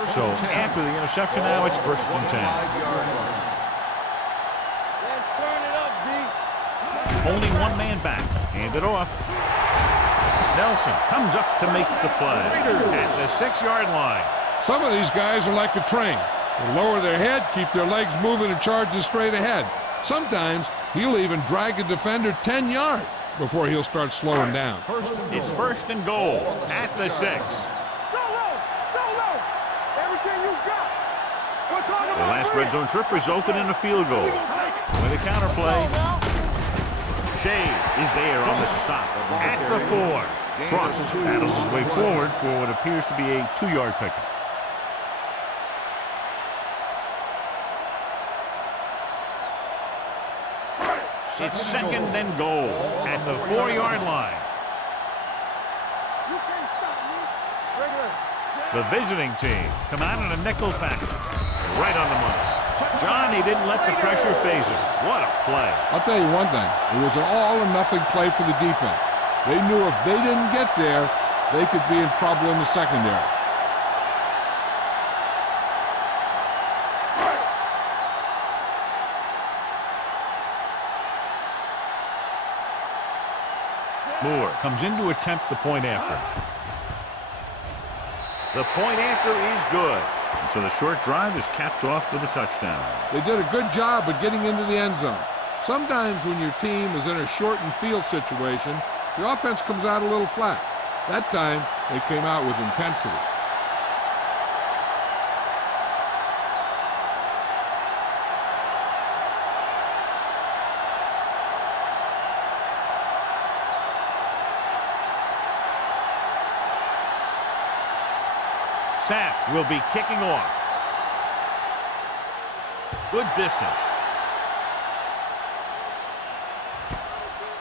So after the interception now, it's 1st and 10. Let's turn it up, D. Only one man back. Hand it off. Nelson comes up to make the play at the 6-yard line. Some of these guys are like a train. They lower their head, keep their legs moving, and charge straight ahead. Sometimes he'll even drag a defender 10 yards before he'll start slowing down. It's 1st and goal at the 6. Everything you got. The last red zone trip resulted in a field goal. With a counter play, Shea is there on the stop at the 4. Cross battles his way forward for what appears to be a 2-yard pickup. It's 2nd and goal at the 4-yard line. You can't stop me. Regular. The visiting team come out in a nickel package. Right on the money. John, he didn't let the pressure phase him. What a play. I'll tell you one thing. It was an all-or-nothing play for the defense. They knew if they didn't get there, they could be in trouble in the secondary. Moore comes in to attempt the point after. The point after is good. And so the short drive is capped off with a touchdown. They did a good job of getting into the end zone. Sometimes when your team is in a shortened field situation, the offense comes out a little flat. That time, they came out with intensity. Sapp will be kicking off. Good distance.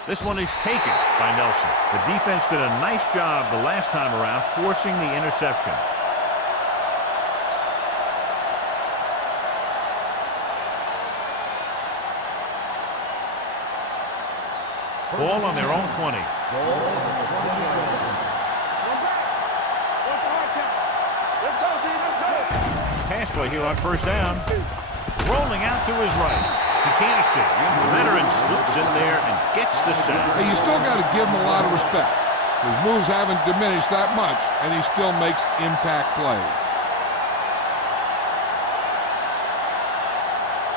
This one is taken by Nelson. The defense did a nice job the last time around forcing the interception. Ball on their own 20. Pass play here on 1st down. Rolling out to his right. He can't escape. The veteran slips in there and gets the sack. Hey, you still got to give him a lot of respect. His moves haven't diminished that much, and he still makes impact plays.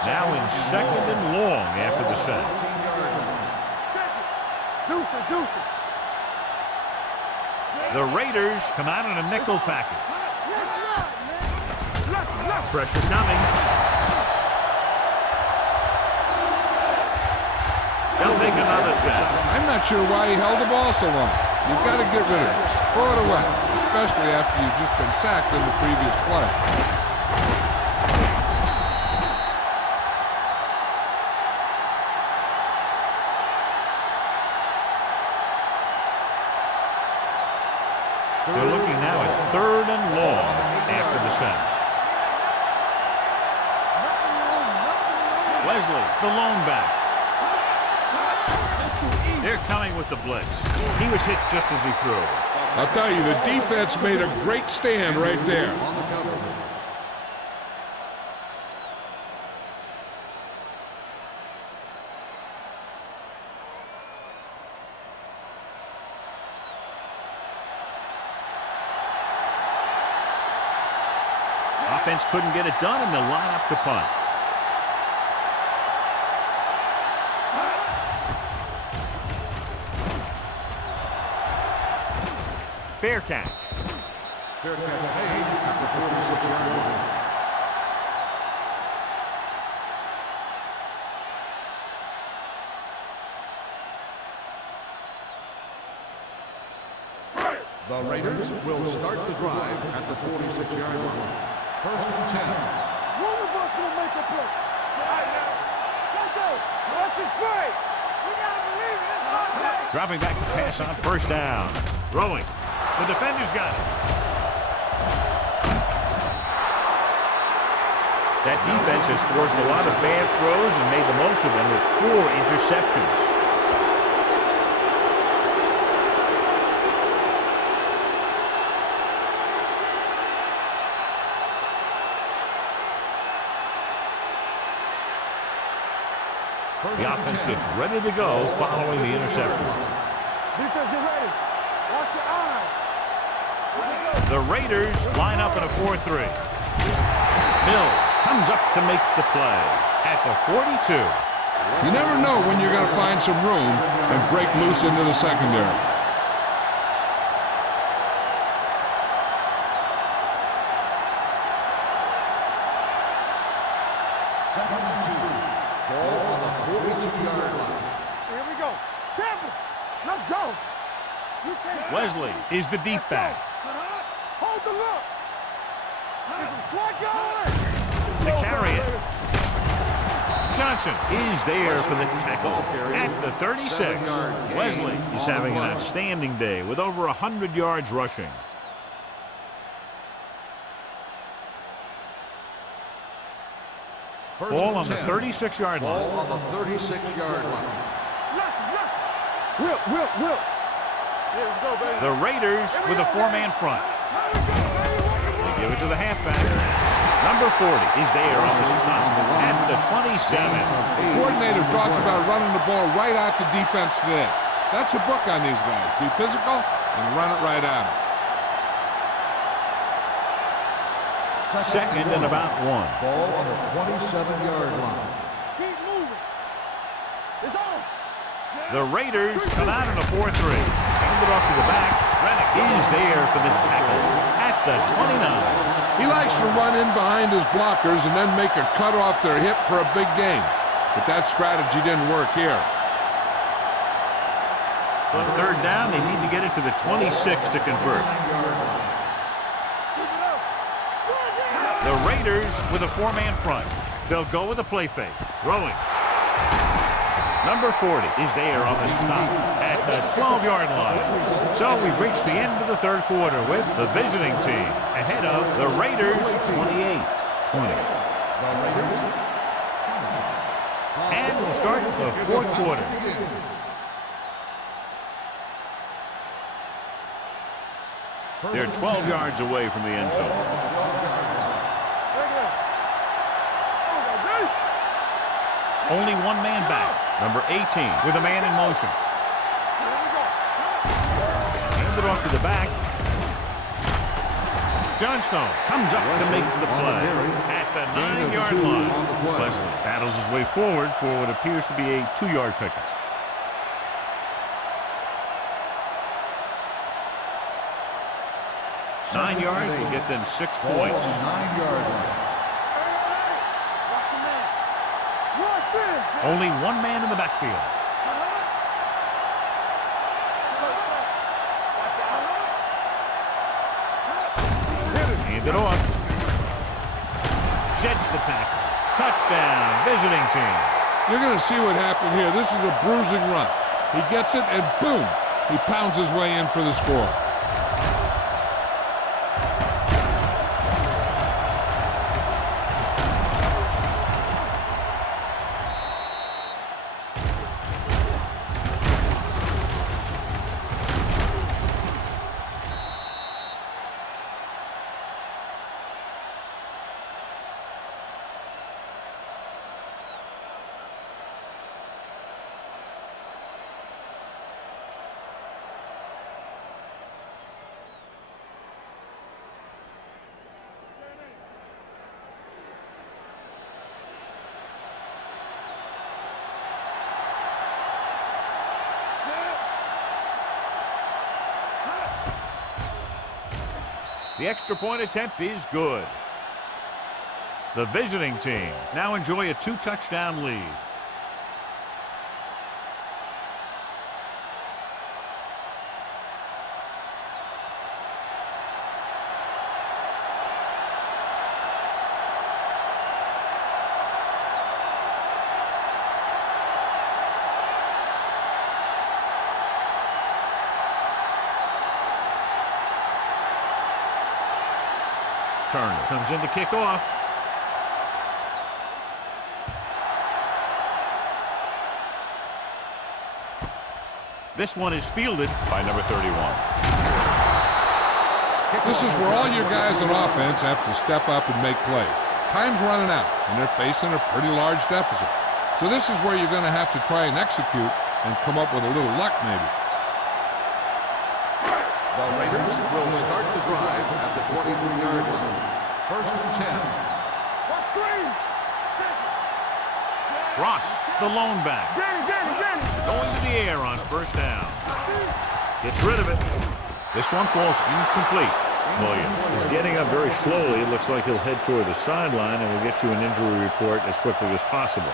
Now in 2nd and long after the sack. The Raiders come out in a nickel package. Pressure coming. They'll take another step. I'm not sure why he held the ball so long. You've got to get rid of it. Throw it away, especially after you've just been sacked in the previous play. They're looking now at 3rd and long after the sack. Wesley, the lone back. They're coming with the blitz. He was hit just as he threw. I'll tell you, the defense made a great stand right there. Offense couldn't get it done, and they'll line up to punt. Fair catch. Fair catch made at the 46-yard line. The Raiders will start the drive at the 46-yard line. First and 10. One of us will make a play. Let's go. Let's play. We gotta believe it. It's our play. Dropping back to pass on first down. Throwing. The defender's got it. That defense has forced a lot of bad throws and made the most of them with 4 interceptions. The offense gets ready to go following the interception. Defense, get ready. Watch your eyes. The Raiders line up in a 4-3. Mills comes up to make the play at the 42. You never know when you're going to find some room and break loose into the secondary. Second and 2. Ball on the 42-yard line. Here we go. Tampa, let's go. You can't. Wesley is the deep back. Hold the look. Give him flat guard. To carry it. Johnson is there for the tackle at the 36. Wesley is having an outstanding day with over 100 yards rushing. Ball on the 36-yard line. Ball on the 36-yard line. Will. The Raiders with a 4-man front. They give it to the halfback. Number 40 is there on the stop at the 27. The coordinator talked about running the ball right out to defense today. That's a book on these guys. Be physical and run it right at them. Second and about 1. Ball on the 27-yard line. Keep moving. It's on. The Raiders come out in a 4-3. Hand it off to the back. Rennick is there for the tackle at the 29. He likes to run in behind his blockers and then make a cut off their hip for a big gain. But that strategy didn't work here. On third down, they need to get it to the 26 to convert. The Raiders with a 4-man front. They'll go with a play fake. Throwing. Number 40 is there on the stop at the 12-yard line. So we've reached the end of the third quarter with the visiting team ahead of the Raiders 28-20. And we'll start the fourth quarter. They're 12 yards away from the end zone. Only one man back. Number 18 with a man in motion. Hand it off to the back. Johnstone comes up to make the play at the 9-yard line. Wesley battles his way forward for what appears to be a 2-yard pickup. Nine yards will get them 6 points. 9-yard line. Only one man in the backfield. Hand it off. Sheds the tackle. Touchdown, visiting team. You're going to see what happened here. This is a bruising run. He gets it, and boom, he pounds his way in for the score. The extra point attempt is good. The visiting team now enjoy a 2-touchdown lead. Turner comes in to kick off. This one is fielded by number 31. This is where all your guys on offense have to step up and make plays. Time's running out, and they're facing a pretty large deficit. So this is where you're going to have to try and execute and come up with a little luck, maybe. The Raiders will start the drive at the 23-yard line. First and 10. What screen? Ross, the lone back, going to the air on first down. Gets rid of it. This one falls incomplete. Williams is getting up very slowly. It looks like he'll head toward the sideline, and we'll get you an injury report as quickly as possible.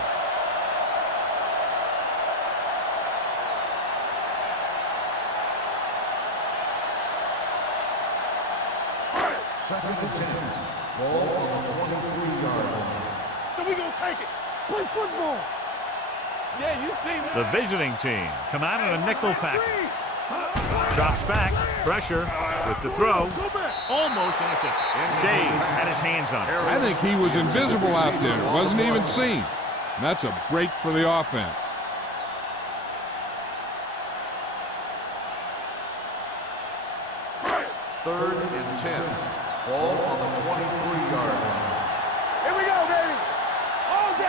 Second and 10. Ball on the 23-yard line. So we gonna take it. Play football. Yeah, you see me. The visiting team come out in a nickel package. Drops back, pressure with the throw. Almost intercepted. Shea had his hands on it. I think he was invisible out there. Wasn't even seen. And that's a break for the offense. Third and 10. Ball on the 23-yard line. Here we go, baby.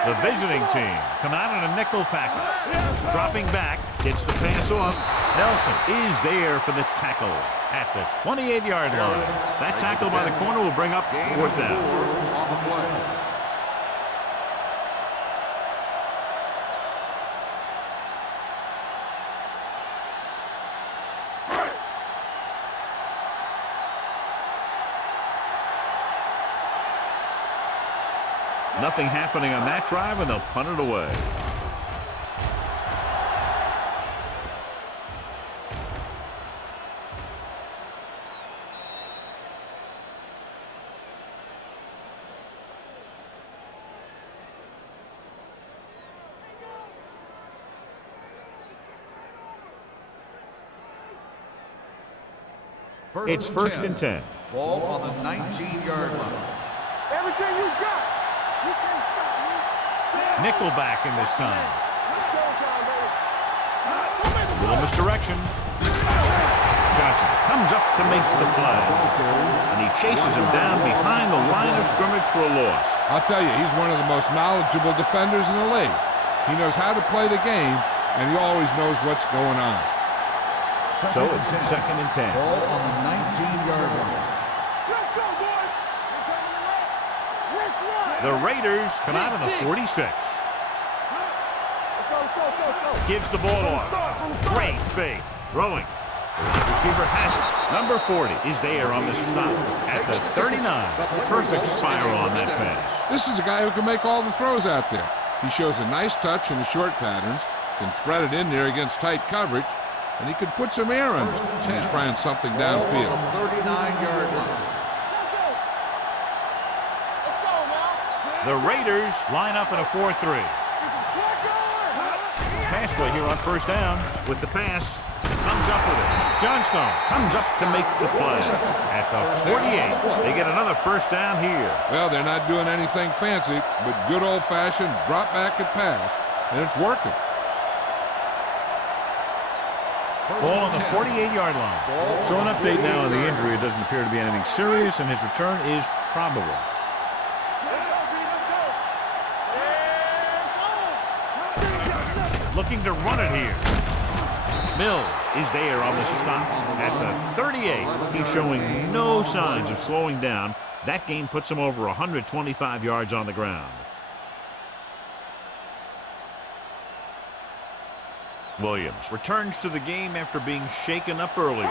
The visiting team come out in a nickel package. Dropping back, gets the pass off. Nelson is there for the tackle at the 28-yard line. That tackle by the corner will bring up fourth down. On the play. Nothing happening on that drive, and they'll punt it away. It's first and 10. Ball on the 19-yard line. Everything you got. You can't stop me. Nickelback in this time. It's showtime, baby. A little misdirection. Johnson comes up to make the play. And he chases him down behind the line of scrimmage for a loss. I'll tell you, he's one of the most knowledgeable defenders in the league. He knows how to play the game, and he always knows what's going on. So it's second and 10. Ball on the 19-yard line. Let's go, boys. Let's run. The Raiders come out of the 46. Let's go. Gives the ball off. Great fake. Throwing. The receiver has it. Number 40 is there on the stop at the 39. Perfect spiral on that pass. This is a guy who can make all the throws out there. He shows a nice touch in the short patterns, can thread it in there against tight coverage, and he can put some air under it when he's trying something downfield. Ball on the 39-yard line. Let's go now. The Raiders line up in a 4-3. Pass play here on first down with the pass. Comes up with it. Johnstone comes up to make the play. At the 48, they get another first down here. Well, they're not doing anything fancy, but good old-fashioned drop back and pass, and it's working. Ball on the 48-yard line. So an update now on the injury. It doesn't appear to be anything serious, and his return is probable. Looking to run it here. Mills is there on the stop at the 38. He's showing no signs of slowing down. That gain puts him over 125 yards on the ground. Williams returns to the game after being shaken up earlier.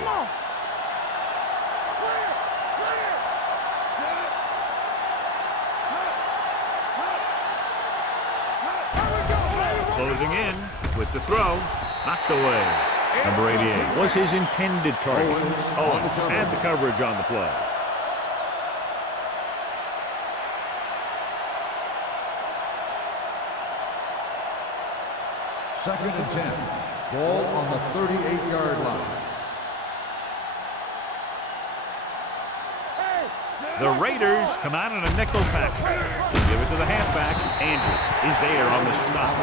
Closing in with the throw. Knocked away. Number 88 was his intended target. Owens had the coverage on the play. Second and 10. Ball on the 38-yard line. The Raiders come out in a nickel package. They give it to the halfback. Andrews is there on the stop.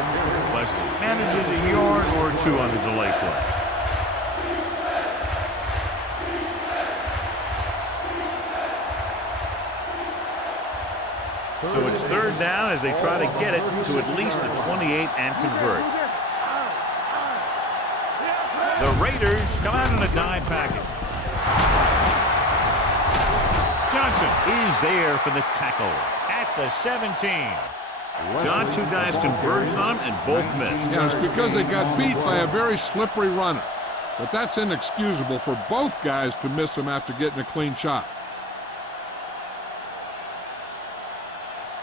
Wesley manages a yard or two on the delay play. So it's third down as they try to get it to at least the 28 and convert. The Raiders come out in a dime package. Johnson is there for the tackle at the 17. John, two guys converged on him and both missed. Yeah, it's because they got beat by a very slippery runner. But that's inexcusable for both guys to miss him after getting a clean shot.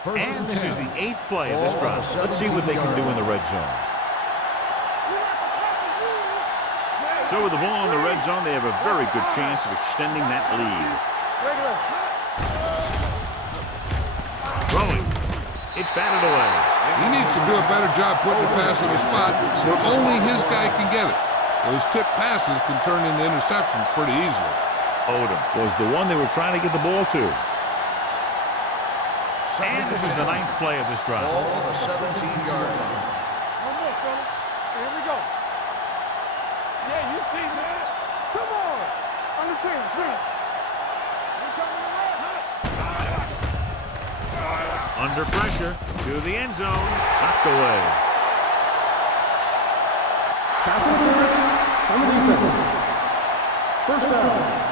And this is the 8th play of this drive. Let's see what they can do in the red zone. So with the ball in the red zone, they have a very good chance of extending that lead. Throwing. It's batted away. He needs to do a better job putting the pass in the spot where only his guy can get it. Those tip passes can turn into interceptions pretty easily. Odom was the one they were trying to get the ball to. And this is the 9th play of this drive. Ball on the 17-yard line. One more, fella. Here we go. Yeah, you see that? Come on. Under 10. Under pressure to the end zone. Knocked away. Pass interference on the defense. First down.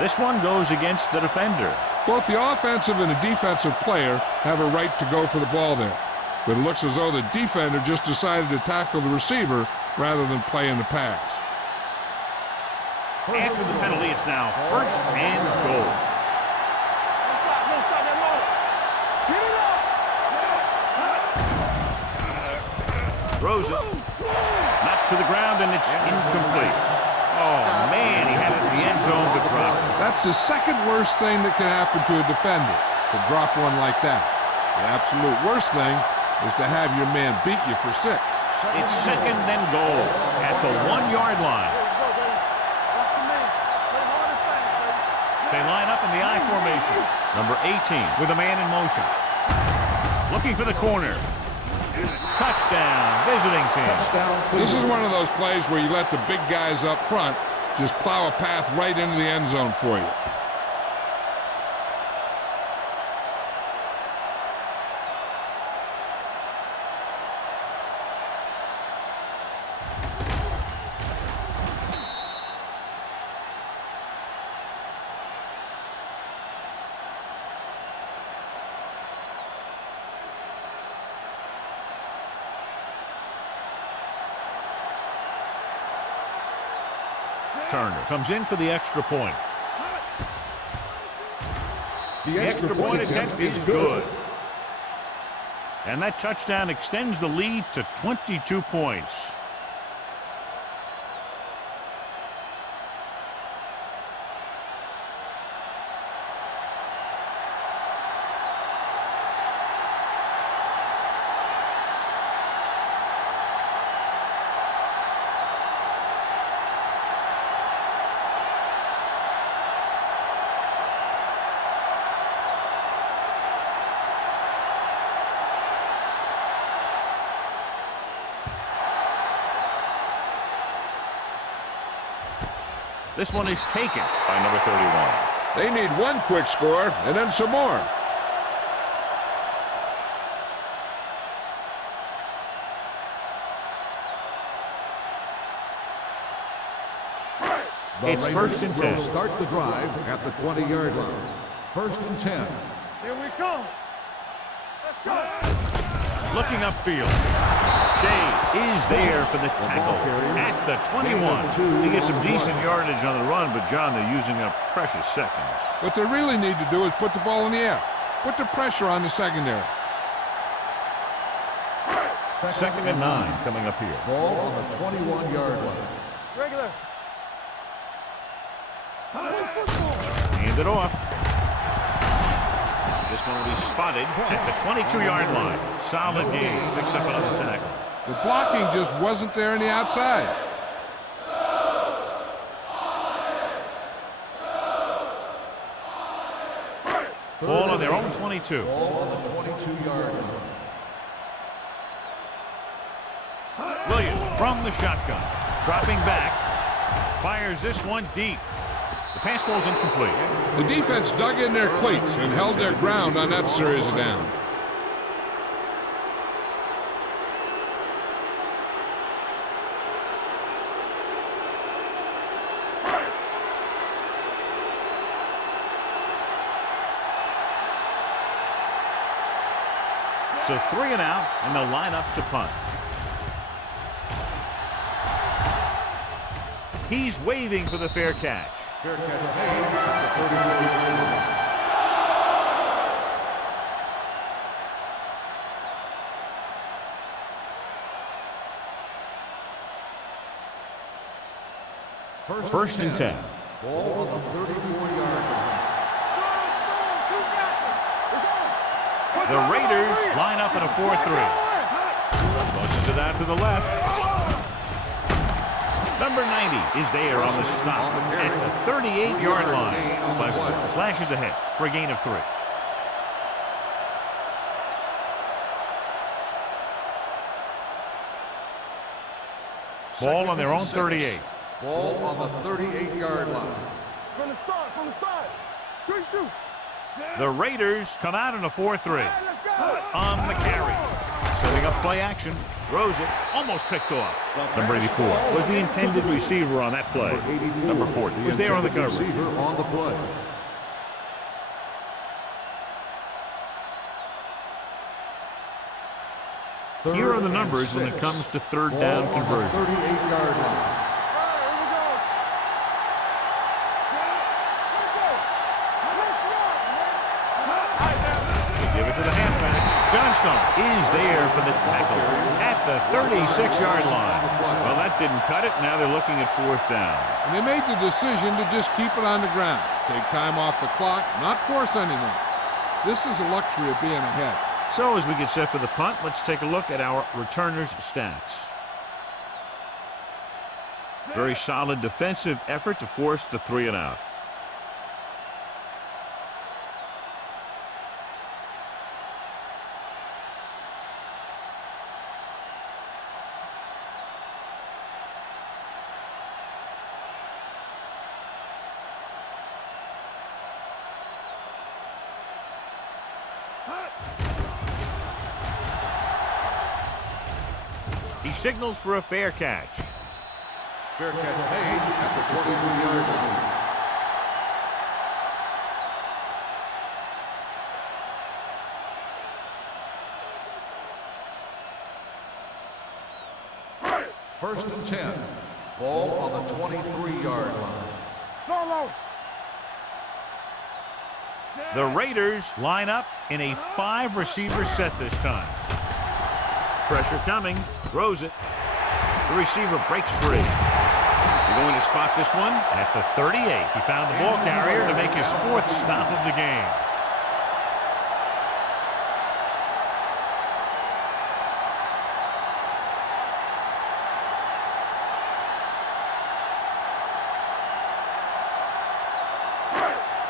This one goes against the defender. Both the offensive and the defensive player have a right to go for the ball there. But it looks as though the defender just decided to tackle the receiver rather than play in the pass. After the penalty, it's now first and goal. Don't stop that motor. Get it up. Throws it. Knocked to the ground, and it's incomplete. Oh, man, he had it in the end zone to drop it. That's the second worst thing that can happen to a defender, to drop one like that. The absolute worst thing is to have your man beat you for 6. It's second and goal at the 1-yard line. They line up in the I formation. Number 18 with a man in motion. Looking for the corner. Touchdown, visiting team. This is one of those plays where you let the big guys up front just plow a path right into the end zone for you. Turner comes in for the extra point. The extra point attempt is good. And that touchdown extends the lead to 22 points. This one is taken by number 31. They need one quick score and then some more. It's first and 10. Will start the drive at the 20-yard line. First and 10. Here we come. Let's go. Looking upfield. Shea is there for the tackle at the 21. He gets some decent yardage on the run, but, John, they're using up precious seconds. What they really need to do is put the ball in the air. Put the pressure on the secondary. 2nd and 9 coming up here. Ball on the 21-yard line. Regular. Hand it off. This one will be spotted at the 22-yard line. Solid game. Picks up another tackle. The blocking just wasn't there on the outside. Ball on their own 22. Ball on the 22-yard line. Williams from the shotgun. Dropping back. Fires this one deep. The pass falls incomplete. The defense dug in their cleats and held their ground on that series of downs. So 3 and out, and they'll line up to punt. He's waving for the fair catch. Fair catch made at the 34-yard line. First and 10. Ball on the 34-yard line. The Raiders line up in a 4-3. Pushes it out to the left. Number 90 is there on the stop at the 38-yard line. Wesley slashes ahead for a gain of 3. Ball on their own 38. Ball on the 38-yard line. From the start. Good shoot. The Raiders come out in a 4-3. On the carry. Setting up play action. Throws it. Almost picked off. Number 84 was the intended receiver on that play. Number 40 was there on the coverage. Receiver on the play. Here are the numbers when it comes to third down conversion. 38-yard line. Give it to the halfback. Johnstone is there for the tackle at the 36-yard line. Well, that didn't cut it. Now they're looking at 4th down. And they made the decision to just keep it on the ground. Take time off the clock, not force anything. This is the luxury of being ahead. So as we get set for the punt, let's take a look at our returners' stats. Very solid defensive effort to force the 3 and out. He signals for a fair catch. Fair catch made at the 23-yard line. First and 10. Ball on the 23-yard line. Solo. The Raiders line up in a 5-receiver set this time. Pressure coming. Throws it. The receiver breaks free. They're going to spot this one at the 38. He found the ball carrier to make his 4th stop of the game.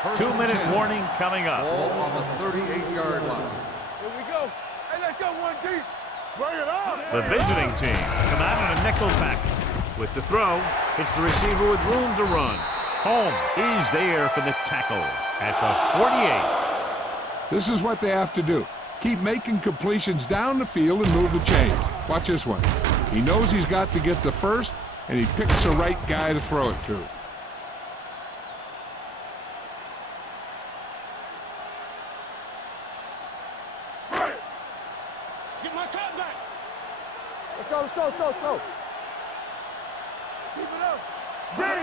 First 2-minute warning coming up. Ball on the 38-yard line. Here we go. Hey, let's go one deep. Bring it on. The visiting team come out in a nickel package. With the throw, it's the receiver with room to run. Holmes is there for the tackle at the 48. This is what they have to do. Keep making completions down the field and move the chains. Watch this one. He knows he's got to get the first, and he picks the right guy to throw it to. Get my cut back. Let's go. Keep it up. Danny.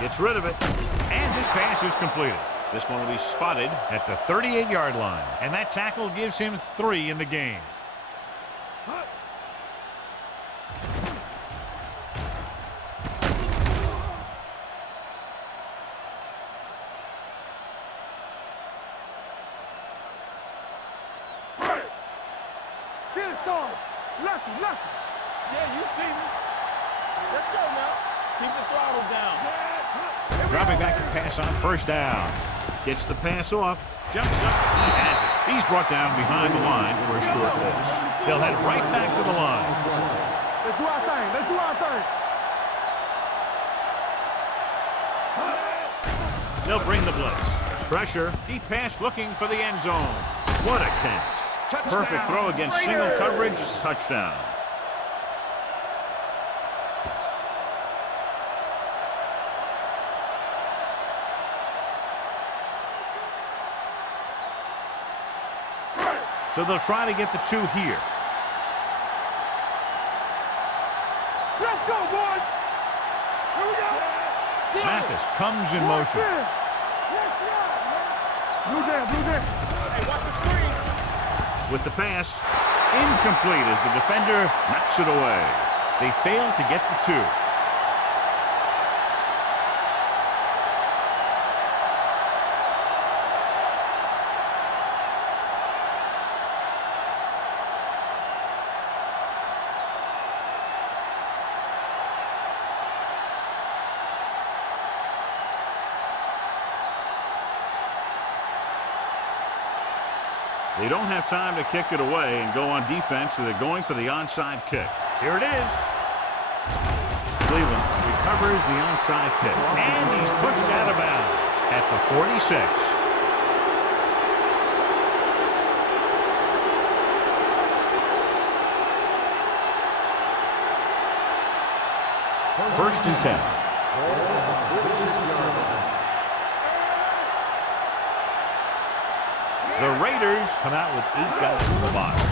Gets rid of it, and this pass is completed. This one will be spotted at the 38-yard line. And that tackle gives him 3 in the game. Get it, Sean. Lucky. Yeah, you see me. Let's go now. Keep the throttle down. Dropping back to pass on first down. Gets the pass off. Jumps up. He has it. He's brought down behind the line for a short loss. They'll head right back to the line. Let's do our thing. They'll bring the blitz. Pressure. Deep pass looking for the end zone. What a catch. Perfect throw against single coverage. Touchdown. So they'll try to get the 2 here. Let's go, boys. Here we go. Mathis comes in motion. Blue down. Hey, watch the screen. With the pass, incomplete as the defender knocks it away. They fail to get the 2. They don't have time to kick it away and go on defense, so they're going for the onside kick. Here it is. Cleveland recovers the onside kick. And he's pushed out of bounds at the 46. First and 10. The Raiders come out with 8 guys in the box.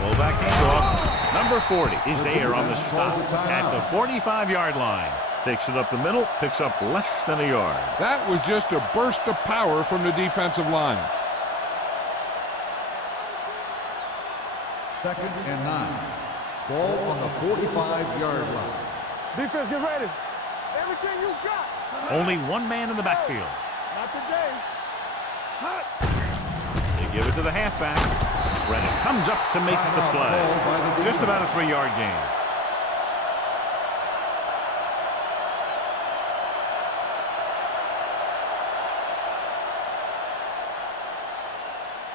Fullback handoff. Number 40 is there on the stop at the 45-yard line. Takes it up the middle, picks up less than a yard. That was just a burst of power from the defensive line. Second and 9. Ball on the 45-yard line. Defense, get ready. Everything you got. Only 1 man in the backfield. Not today. They give it to the halfback. Brennan comes up to make the play. Just about a 3-yard gain.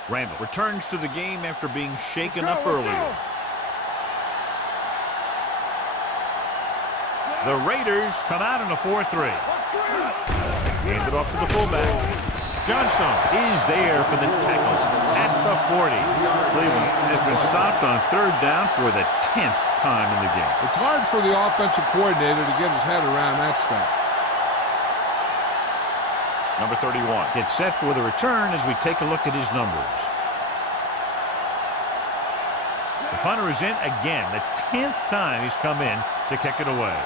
Randall returns to the game after being shaken up earlier. The Raiders come out in a 4-3. Hand it off to the fullback. Johnstone is there for the tackle at the 40. Cleveland has been stopped on 3rd down for the 10th time in the game. It's hard for the offensive coordinator to get his head around that stuff. Number 31 gets set for the return as we take a look at his numbers. The punter is in again, the 10th time he's come in to kick it away.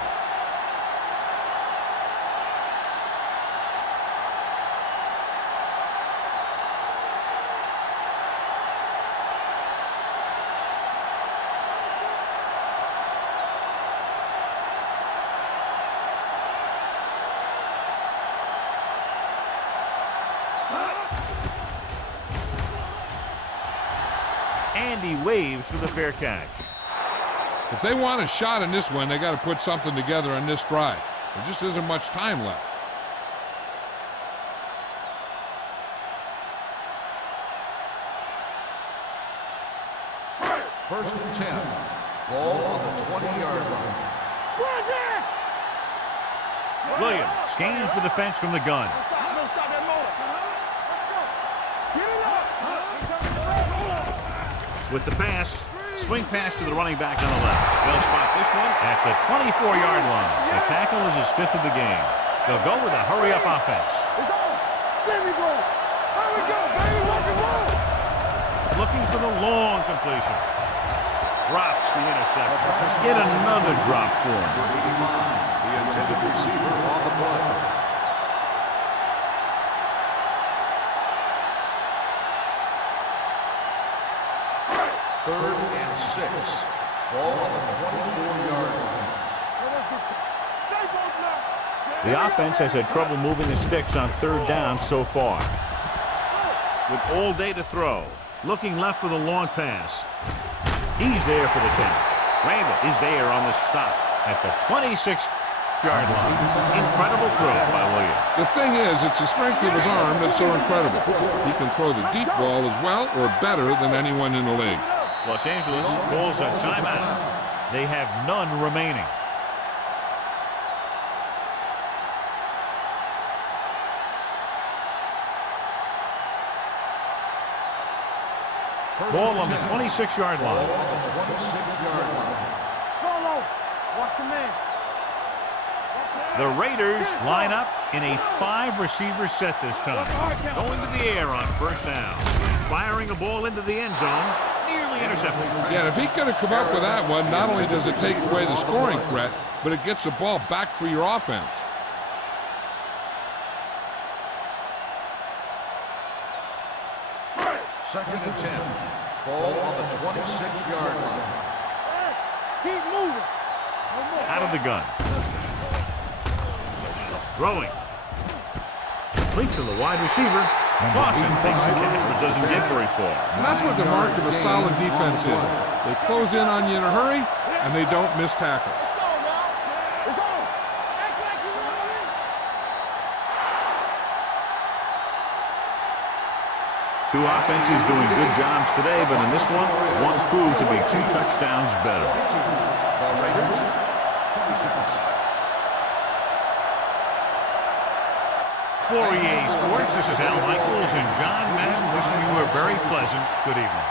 And he waves for the fair catch. If they want a shot in this one, they got to put something together on this drive. There just isn't much time left. First and 10. Ball on the 20-yard line. Williams scans the defense from the gun. With the pass, swing pass to the running back on the left. They'll spot this one at the 24-yard line. The tackle is his 5th of the game. They'll go with a hurry-up offense. It's on. There we go. There we go, baby. Rock and roll. Looking for the long completion. Drops the interception. Let's get another drop for him. Number 85, the intended receiver on the play. 3rd and 6. Ball on the 24-yard line. The offense has had trouble moving the sticks on 3rd down so far. With all day to throw. Looking left for the long pass. He's there for the catch. Randall is there on the stop at the 26-yard line. Incredible throw by Williams. The thing is, it's the strength of his arm that's so incredible. He can throw the deep ball as well or better than anyone in the league. Los Angeles calls a timeout. They have none remaining. Ball on the 26-yard line. Ball on the 26-yard line. Solo. Watch your man. The Raiders line up in a 5-receiver set this time. Going to the air on 1st down. Firing a ball into the end zone. Nearly intercepted. Yeah, if he could have come up with that one, not only does it take away the scoring threat, but it gets the ball back for your offense. Second and 10. Ball on the 26-yard line. Keep moving. Out of the gun. Throwing. Complete to the wide receiver. Dawson makes the catch but doesn't get very far. And that's what the mark of a solid defense is. They close in on you in a hurry, and they don't miss tackles. Let's go now. It's on. Act like you want to win. Two offenses doing good jobs today, but in this one proved to be 2 touchdowns better. The Raiders, 20 seconds. For EA Sports, this is Al Michaels and John Madden wishing you a very pleasant good evening.